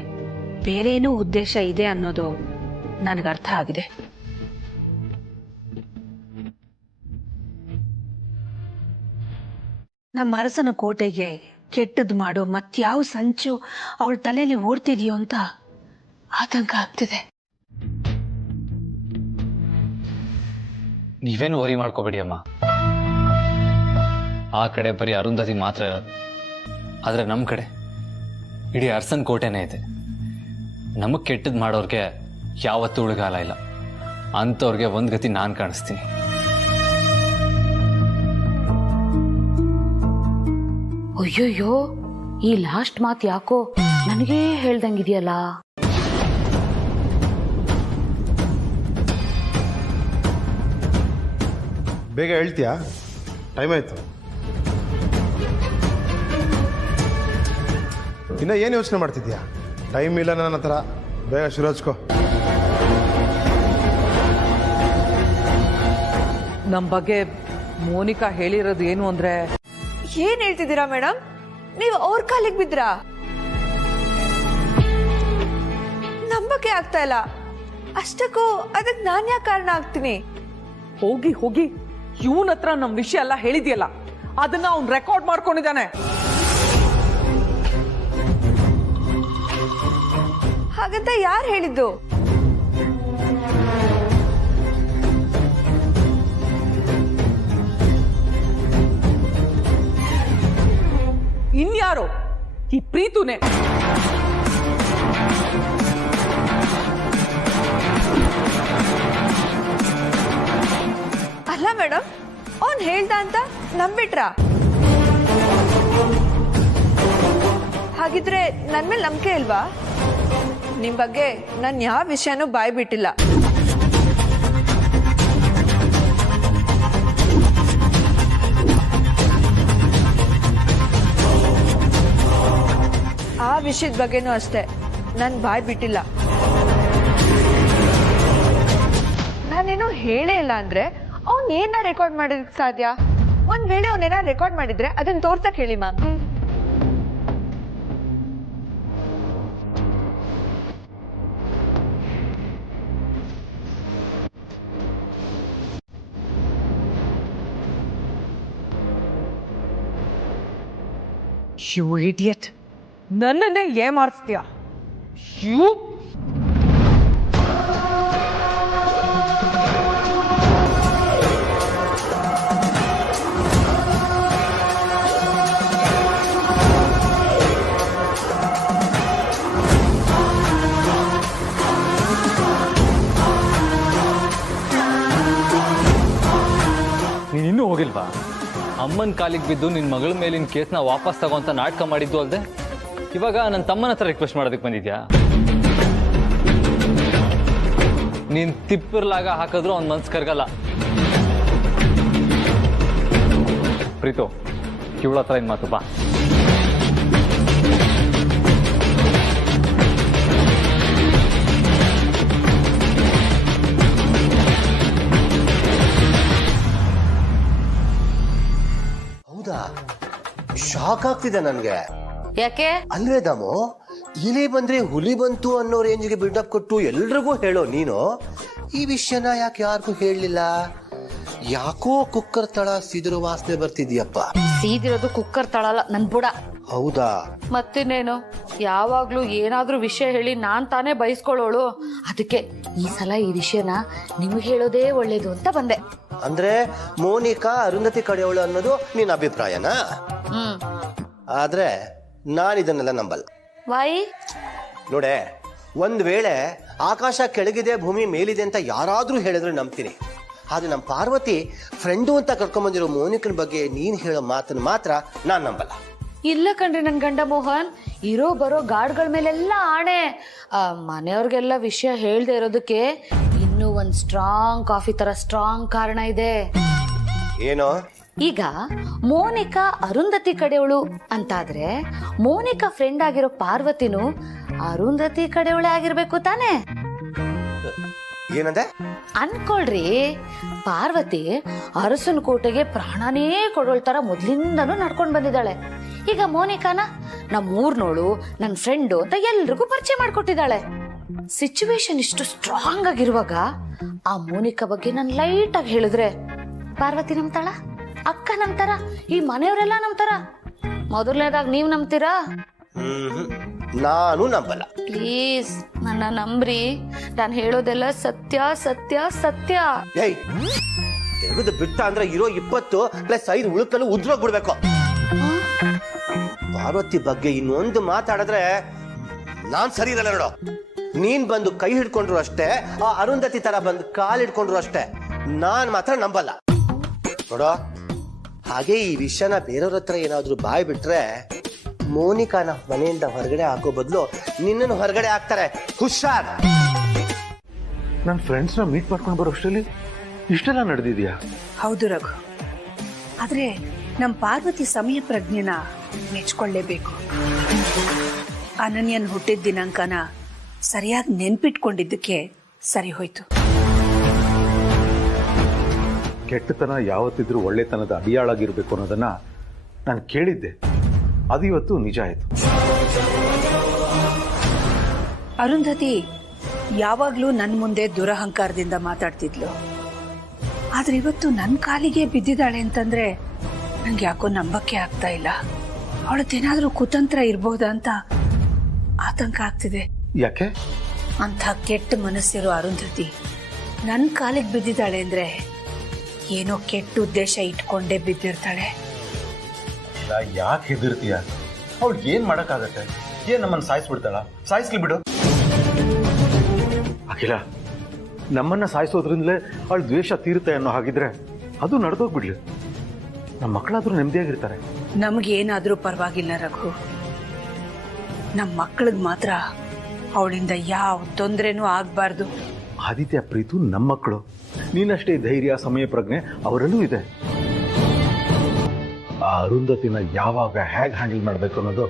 ಬೇರೇನೂ ಉದ್ದೇಶ ಇದೆ ಅನ್ನೋದು ನನಗೆ ಅರ್ಥ ಆಗಿದೆ. ನಮ್ಮ ಅರಸನ ಕೋಟೆಗೆ ಕೆಟ್ಟದ್ದು ಮಾಡೋ ಮತ್ಯಾವ ಸಂಚು ಅವಳ ತಲೆಯಲ್ಲಿ ಓಡ್ತಿದೆಯೋ ಅಂತ ಆತಂಕ ಆಗ್ತಿದೆ. ನೀವೇನು ವರಿ ಮಾಡ್ಕೋಬೇಡಿ ಅಮ್ಮ. ಆ ಕಡೆ ಬರೀ ಅರುಂಧತಿ ಮಾತ್ರ ಇರೋದು, ಆದರೆ ನಮ್ಮ ಕಡೆ ಇಡೀ ಅರಸನ್ ಕೋಟೆನೇ ಇದೆ. ನಮಗೆ ಕೆಟ್ಟದ್ದು ಮಾಡೋರ್ಗೆ ಯಾವತ್ತೂ ಉಳಿಗಾಲ ಇಲ್ಲ. ಅಂಥವ್ರಿಗೆ ಒಂದು ಗತಿ ನಾನು ಕಾಣಿಸ್ತೀನಿ. ಅಯ್ಯೋಯ್ಯೋ, ಈ ಲಾಸ್ಟ್ ಮಾತು ಯಾಕೋ ನನಗೇ ಹೇಳ್ದಂಗಿದೆಯಲ್ಲ. ಬೇಗ ಹೇಳ್ತೀಯಾ? ಟೈಮ್ ಆಯ್ತು. ಇನ್ನ ಏನು ಯೋಚನೆ ಮಾಡ್ತಿದ್ಯಾ? ಟೈಮ್ ಇಲ್ಲ ನನ್ನ ಹತ್ರ. ಬೇಗ ಶುರು ಹಚ್ಕೋ. ನಮ್ಮ ಬಗ್ಗೆ ಮೋನಿಕಾ ಹೇಳಿರೋದು ಏನು ಅಂದ್ರೆ, ಏನ್ ಹೇಳ್ತಿದ್ದೀರಾ ಮೇಡಮ್? ನೀವು ಅವ್ರ ಕಾಲಿಗೆ ಬಿದ್ರಾ? ನಂಬಕ್ಕೆ ಆಗ್ತಾ ಇಲ್ಲ. ಅಷ್ಟಕ್ಕೂ ಅದಕ್ಕೆ ನಾನ್ ಯಾಕೆ ಕಾರಣ ಆಗ್ತೀನಿ? ಹೋಗಿ ಹೋಗಿ ಇವನ ಹತ್ರ ನಮ್ಮ ವಿಷಯ ಎಲ್ಲ ಹೇಳಿದ್ಯಲ್ಲ, ಅದನ್ನ ಅವ್ನು ರೆಕಾರ್ಡ್ ಮಾಡ್ಕೊಂಡಿದ್ದಾನೆ. ಹಾಗಂತ ಯಾರು ಹೇಳಿದ್ದು? ಇನ್ಯಾರೋ? ಈ ಪ್ರೀತುನೇ. ಅಲ್ಲ ಮೇಡಮ್, ಅವ್ನ್ ಹೇಳ್ದ ಅಂತ ನಂಬಿಟ್ರ? ಹಾಗಿದ್ರೆ ನನ್ ಮೇಲೆ ನಂಬಿಕೆ ಇಲ್ವಾ? ನಿಮ್ ಬಗ್ಗೆ ನಾನು ಯಾವ ವಿಷಯನೂ ಬಾಯ್ ಬಿಟ್ಟಿಲ್ಲ. ಆ ವಿಷಯದ ಬಗ್ಗೆನೂ ಅಷ್ಟೇ, ನಾನು ಬಾಯ್ ಬಿಟ್ಟಿಲ್ಲ. ನಾನೇನೋ ಹೇಳೇ ಇಲ್ಲ ಅಂದ್ರೆ ಅವ್ನ್ ಏನ ರೆಕಾರ್ಡ್ ಮಾಡೋದಕ್ಕೆ ಸಾಧ್ಯ? ಒಂದ್ ವೇಳೆ ಅವನೇನ ರೆಕಾರ್ಡ್ ಮಾಡಿದ್ರೆ ಅದನ್ನ ತೋರ್ಸಕ್ ಹೇಳಿ ಮ್ಯಾಮ್. ಯು ಇಡಿಯಟ್, ನನ್ನನ್ನೇ ಏಮಾರಿಸ್ತೀಯ. ಯು ನೀನಿನ್ನೂ ಹೋಗಿಲ್ವಾ? ಅಮ್ಮನ ಕಾಲಿಗೆ ಬಿದ್ದು ನಿನ್ನ ಮಗಳ ಮೇಲಿನ ಕೇಸ್ನ ವಾಪಸ್ ತಗೋಂತ ನಾಟಕ ಮಾಡಿದ್ದು ಅಲ್ಲದೆ ಇವಾಗ ನನ್ನ ತಮ್ಮನ ಹತ್ರ ರಿಕ್ವೆಸ್ಟ್ ಮಾಡೋದಕ್ಕೆ ಬಂದಿದ್ಯಾ? ನೀನ್ ತಿಪ್ಪಿರ್ಲಾಗ ಹಾಕಿದ್ರು ಅವ್ನ ಮನ್ಸು ಕರ್ಗಲ್ಲ. ಪ್ರೀತು, ಇವಳ ಹತ್ರ ಏನ್ ಮಾತು ಬಾ. ಹೌದಾ? ಶಾಕ್ ಆಗ್ತಿದೆ ನನ್ಗೆ. ಯಾಕೆ? ಅಂದ್ರೆ ದಾಮು, ಇಲಿ ಬಂದ್ರೆ ಹುಲಿ ಬಂತು ಅನ್ನೋ ರೇಂಜ್ಗೆ ಬಿಲ್ಡಪ್ ಕೊಟ್ಟು ಎಲ್ರಿಗೂ ಹೇಳೋ ನೀನು ಈ ವಿಷಯನ ಯಾಕೆ ಯಾರಿಗೂ ಹೇಳಲಿಲ್ಲ? ಯಾಕೋ ಕುಕ್ಕರ್ ತಳ ಸಿದಿರೋ ವಾಸನೆ ಬರ್ತಿದ್ಯಪ್ಪ. ಸೀದಿರೋದು ಕುಕ್ಕರ್ ತಳಲ್ಲ, ನನ್ ಬುಡ. ಹೌದಾ? ಮತ್ತಿನ್ನೇನು, ಯಾವಾಗ್ಲೂ ಏನಾದ್ರೂ ವಿಷಯ ಹೇಳಿ ನಾನ್ ತಾನೇ ಬಯಸ್ಕೊಳ್ಳೋಳು. ಅದಕ್ಕೆ ಈ ಸಲ ಈ ವಿಷಯನ ನಿಮ್ಗೆ ಹೇಳೋದೇ ಒಳ್ಳೇದು ಅಂತ ಬಂದೆ. ಅಂದ್ರೆ ಮೋನಿಕಾ ಅರುಂಧತಿ ಕಡೆಯವಳು ಅನ್ನೋದು ನಿನ್ನ ಅಭಿಪ್ರಾಯನಾ? ಆದ್ರೆ ನಾನು ಇದನ್ನೆಲ್ಲ ನಂಬಲ್ಲ. ವಾಯಿ ನೋಡೆ, ಒಂದ್ ವೇಳೆ ಆಕಾಶ ಕೆಳಗಿದೆ ಭೂಮಿ ಮೇಲಿದೆ ಅಂತ ಯಾರಾದ್ರೂ ಹೇಳಿದ್ರೆ ನಂಬ್ತೀನಿ. ಆದ್ರೆ ನಮ್ಮ ಪಾರ್ವತಿ ಫ್ರೆಂಡು ಅಂತ ಕರ್ಕೊಂಡ್ಬಂದಿರೋ ಮೋನಿಕನ ಬಗ್ಗೆ ನೀನ್ ಹೇಳೋ ಮಾತನ್ನ ಮಾತ್ರ ನಾನ್ ನಂಬಲ್ಲ. ಇಲ್ಲ ಕಣ್ರಿ ನನ್ ಗಂಡ ಮೋಹನ್, ಇರೋ ಬರೋ ಗಾಡ್ಗಳ ಮೇಲೆಲ್ಲ ಆಣೆ. ಮನೆಯವ್ರಿಗೆಲ್ಲ ವಿಷಯ ಹೇಳ್ದೆ ಇರೋದಕ್ಕೆ ಇನ್ನೂ ಒಂದ್ ಸ್ಟ್ರಾಂಗ್ ಕಾಫಿ ತರ ಸ್ಟ್ರಾಂಗ್ ಕಾರಣ ಇದೆ. ಏನೋ? ಈಗ ಮೋನಿಕಾ ಅರುಂಧತಿ ಕಡೆಯವಳು ಅಂತಾದ್ರೆ ಮೋನಿಕಾ ಫ್ರೆಂಡ್ ಆಗಿರೋ ಪಾರ್ವತಿನೂ ಅರುಂಧತಿ ಕಡೆಯವಳೇ ಆಗಿರ್ಬೇಕು ತಾನೆ? ಏನಂದೆ? ಅನ್ಕೊಳ್ರಿ, ಪಾರ್ವತಿ ಅರಸನ ಕೋಟೆಗೆ ಪ್ರಾಣನೇ ಕೊಡೋಳ್ತರ ಮೊದ್ಲಿಂದನೂ ನಡ್ಕೊಂಡ್ ಬಂದಿದ್ದಾಳೆ. ಈಗ ಮೋನಿಕಾನ ನಮ್ಮೂರ್ನೋಳು, ನನ್ನ ಫ್ರೆಂಡು ಅಂತ ಎಲ್ರಿಗೂ ಪರಿಚಯ ಮಾಡ್ಕೊಟ್ಟಿದ್ದಾಳೆ. ಸಿಚುವೇಶನ್ ಇಷ್ಟು ಸ್ಟ್ರಾಂಗ್ ಆಗಿರುವಾಗ ಆ ಮೋನಿಕಾ ಬಗ್ಗೆ ನಾನು ಲೈಟ್ ಆಗಿ ಹೇಳಿದ್ರೆ ಪಾರ್ವತಿ ನಂಬ್ತಾಳ? ಅಕ್ಕ ನಂಬ್ತಾರ, ಈ ಮನೆಯವರೆಲ್ಲ ನಂಬ್ತಾರ. ಮೊದಲನೇದಾಗ ನೀವ್ ನಂಬ್ತೀರಾ? ನಾನು ನಂಬಲ್ಲ. ಪ್ಲೀಸ್ ನನ್ನ ನಂಬ್ರಿ, ನಾನು ಹೇಳೋದೆಲ್ಲ ಸತ್ಯ ಸತ್ಯ ಸತ್ಯ. ಏಯ್, ತೆಗೆದು ಬಿಟ್ಟ ಅಂದ್ರೆ ಇರೋ 20+5 ಉಳುಕಲು ಉದ್ರೋಗ್ಬಿಡ್ಬೇಕು. ಪಾರ್ವತಿ ಬಗ್ಗೆ ಇನ್ನೊಂದು ಮಾತಾಡಿದ್ರೆ ನಾನ್ ಸರಿ ಇರಲ್ಲ ನೋಡು. ನೀನ್ ಬಂದು ಕೈ ಹಿಡ್ಕೊಂಡ್ರು ಅಷ್ಟೇ, ಆ ಅರುಂಧತಿ ತರ ಬಂದು ಕಾಲ್ ಹಿಡ್ಕೊಂಡ್ರು ಅಷ್ಟೇ, ನಾನ್ ಮಾತ್ರ ನಂಬಲ್ಲ ನೋಡೋ. ಹಾಗೆ ಈ ವಿಷಯನ ಬೇರೆಯವ್ರ ಹತ್ರ ಏನಾದ್ರು ಬಾಯ್ ಬಿಟ್ರೆ ಮೋನಿಕಾನ ಮನೆಯಿಂದ ಹೊರಗಡೆ ಹಾಕೋ ಬದಲು ನಿನ್ನನ್ನು ಹೊರಗಡೆ ಹಾಕ್ತಾರೆ. ಹುಷಾರ್. ನನ್ನ ಫ್ರೆಂಡ್ಸ್ನ ಮೀಟ್ ಮಾಡ್ಕೊಂಡು ಬರೋ ಅಷ್ಟರಲ್ಲಿ ಇಷ್ಟೆಲ್ಲ ನಡೆದಿದ್ಯಾ? ಹೌದು ರಘು, ಆದ್ರೆ ನಮ್ ಪಾರ್ವತಿ ಸಮಯ ಪ್ರಜ್ಞೆನ ಮೆಚ್ಕೊಳ್ಳೇಬೇಕು. ಅನನ್ಯನ್ ಹುಟ್ಟಿದ ದಿನಾಂಕನ ಸರಿಯಾಗಿ ನೆನ್ಪಿಟ್ಕೊಂಡಿದ್ದಕ್ಕೆ ಸರಿ ಹೋಯ್ತು. ಕೆಟ್ಟತನ ಯಾವತ್ತಿದ್ರೂ ಒಳ್ಳೆತನದ ಅಡಿಯಾಳಾಗಿರ್ಬೇಕು ಅನ್ನೋದನ್ನ ನಾನು ಕೇಳಿದ್ದೆ. ಅದು ಇವತ್ತು ನಿಜ ಆಯ್ತು. ಅರುಂಧತಿ ಯಾವಾಗ್ಲೂ ನನ್ ಮುಂದೆ ದುರಹಂಕಾರದಿಂದ ಮಾತಾಡ್ತಿದ್ಲು. ಆದ್ರೆ ಇವತ್ತು ನನ್ ಕಾಲಿಗೆ ಬಿದ್ದಿದ್ದಾಳೆ ಅಂತಂದ್ರೆ ನಂಗೆ ಯಾಕೋ ನಂಬಕ್ಕೆ ಆಗ್ತಾ ಇಲ್ಲ. ಅವಳದ್ದೇನಾದ್ರೂ ಕುತಂತ್ರ ಇರ್ಬೋದಾ ಅಂತ ಆತಂಕ ಆಗ್ತಿದೆ. ಯಾಕೆ? ಅಂಥ ಕೆಟ್ಟ ಮನಸ್ಸಿರೋ ಅರುಂಧತಿ ನನ್ ಕಾಲಿಗೆ ಬಿದ್ದಿದ್ದಾಳೆ ಅಂದ್ರೆ ಏನೋ ಕೆಟ್ಟ ಉದ್ದೇಶ ಇಟ್ಕೊಂಡೇ ಬಿದ್ದಿರ್ತಾಳೆ. ಯಾಕೆ ಹೆದರ್ತೀಯ? ಅವಳು ಏನ್ ಮಾಡಕ್ಕಾಗತ್ತೆ? ಏನ್ ನಮ್ಮನ್ನ ಸಾಯಿಸ್ಬಿಡ್ತಾಳ? ಸಾಯಿಸ್ಲಿ ಬಿಡು. ಅಖಿಲ, ನಮ್ಮನ್ನ ಸಾಯಿಸೋದ್ರಿಂದಲೇ ಅವಳು ದ್ವೇಷ ತೀರುತ್ತೆ ಅನ್ನೋ ಹಾಗಿದ್ರೆ ಅದು ನಡೆದೋಗ್ಬಿಡ್ಲಿ. ನಮ್ಮ ಮಕ್ಕಳಾದ್ರೂ ನೆಮ್ಮದಿಯಾಗಿರ್ತಾರೆ. ನಮ್ಗೇನಾದ್ರೂ ಪರವಾಗಿಲ್ಲ ರಘು, ನಮ್ಮ ಮಕ್ಕಳಿಗೆ ಮಾತ್ರ ಅವಳಿಂದ ಯಾವ ತೊಂದರೆನೂ ಆಗ್ಬಾರ್ದು. ಆದಿತ್ಯ, ಪ್ರೀತು ನಮ್ಮ ಮಕ್ಕಳು. ನೀನಷ್ಟೇ ಧೈರ್ಯ ಸಮಯ ಪ್ರಜ್ಞೆ ಅವರಲ್ಲೂ ಇದೆ. ಆ ಅರುಂಧತಿನ ಯಾವಾಗ ಹೇಗೆ ಹ್ಯಾಂಡಲ್ ಮಾಡಬೇಕು ಅನ್ನೋದು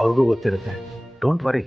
ಅವ್ರಿಗೂ ಗೊತ್ತಿರುತ್ತೆ. Don't worry.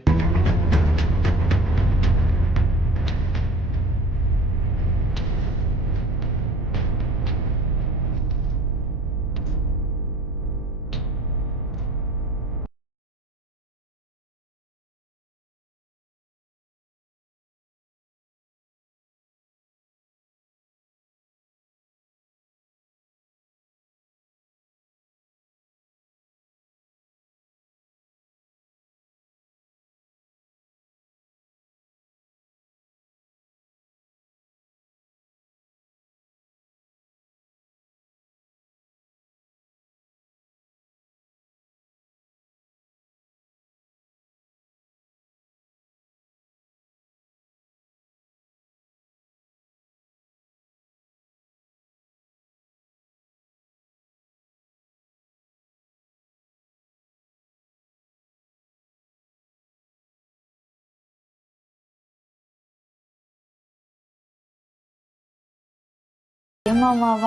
ಮಾವ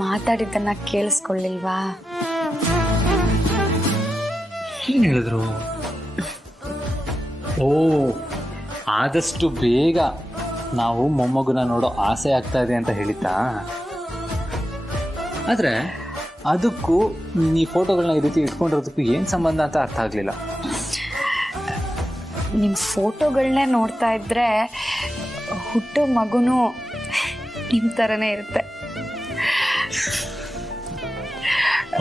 ಮಾತಾಡಿದ್ದನ್ನ ಕೇಳಿಸ್ಕೊಳ್ಳಿಲ್ವಾ? ಏನ್ ಹೇಳಿದ್ರು? ಓ, ಆದಷ್ಟು ಬೇಗ ನಾವು ಮೊಮ್ಮಗುನ ನೋಡೋ ಆಸೆ ಆಗ್ತಾ ಇದೆ ಅಂತ ಹೇಳಿತಾ? ಆದ್ರೆ ಅದಕ್ಕೂ ನೀ ಫೋಟೋಗಳನ್ನ ಈ ರೀತಿ ಇಟ್ಕೊಂಡಿರೋದಕ್ಕೂ ಏನ್ ಸಂಬಂಧ ಅಂತ ಅರ್ಥ ಆಗ್ಲಿಲ್ಲ. ನಿಮ್ಮ ಫೋಟೋಗಳನ್ನೇ ನೋಡ್ತಾ ಇದ್ರೆ ಹುಟ್ಟೋ ಮಗುನು ನಿಮ್ಮ ಥರನೇ ಇರುತ್ತೆ.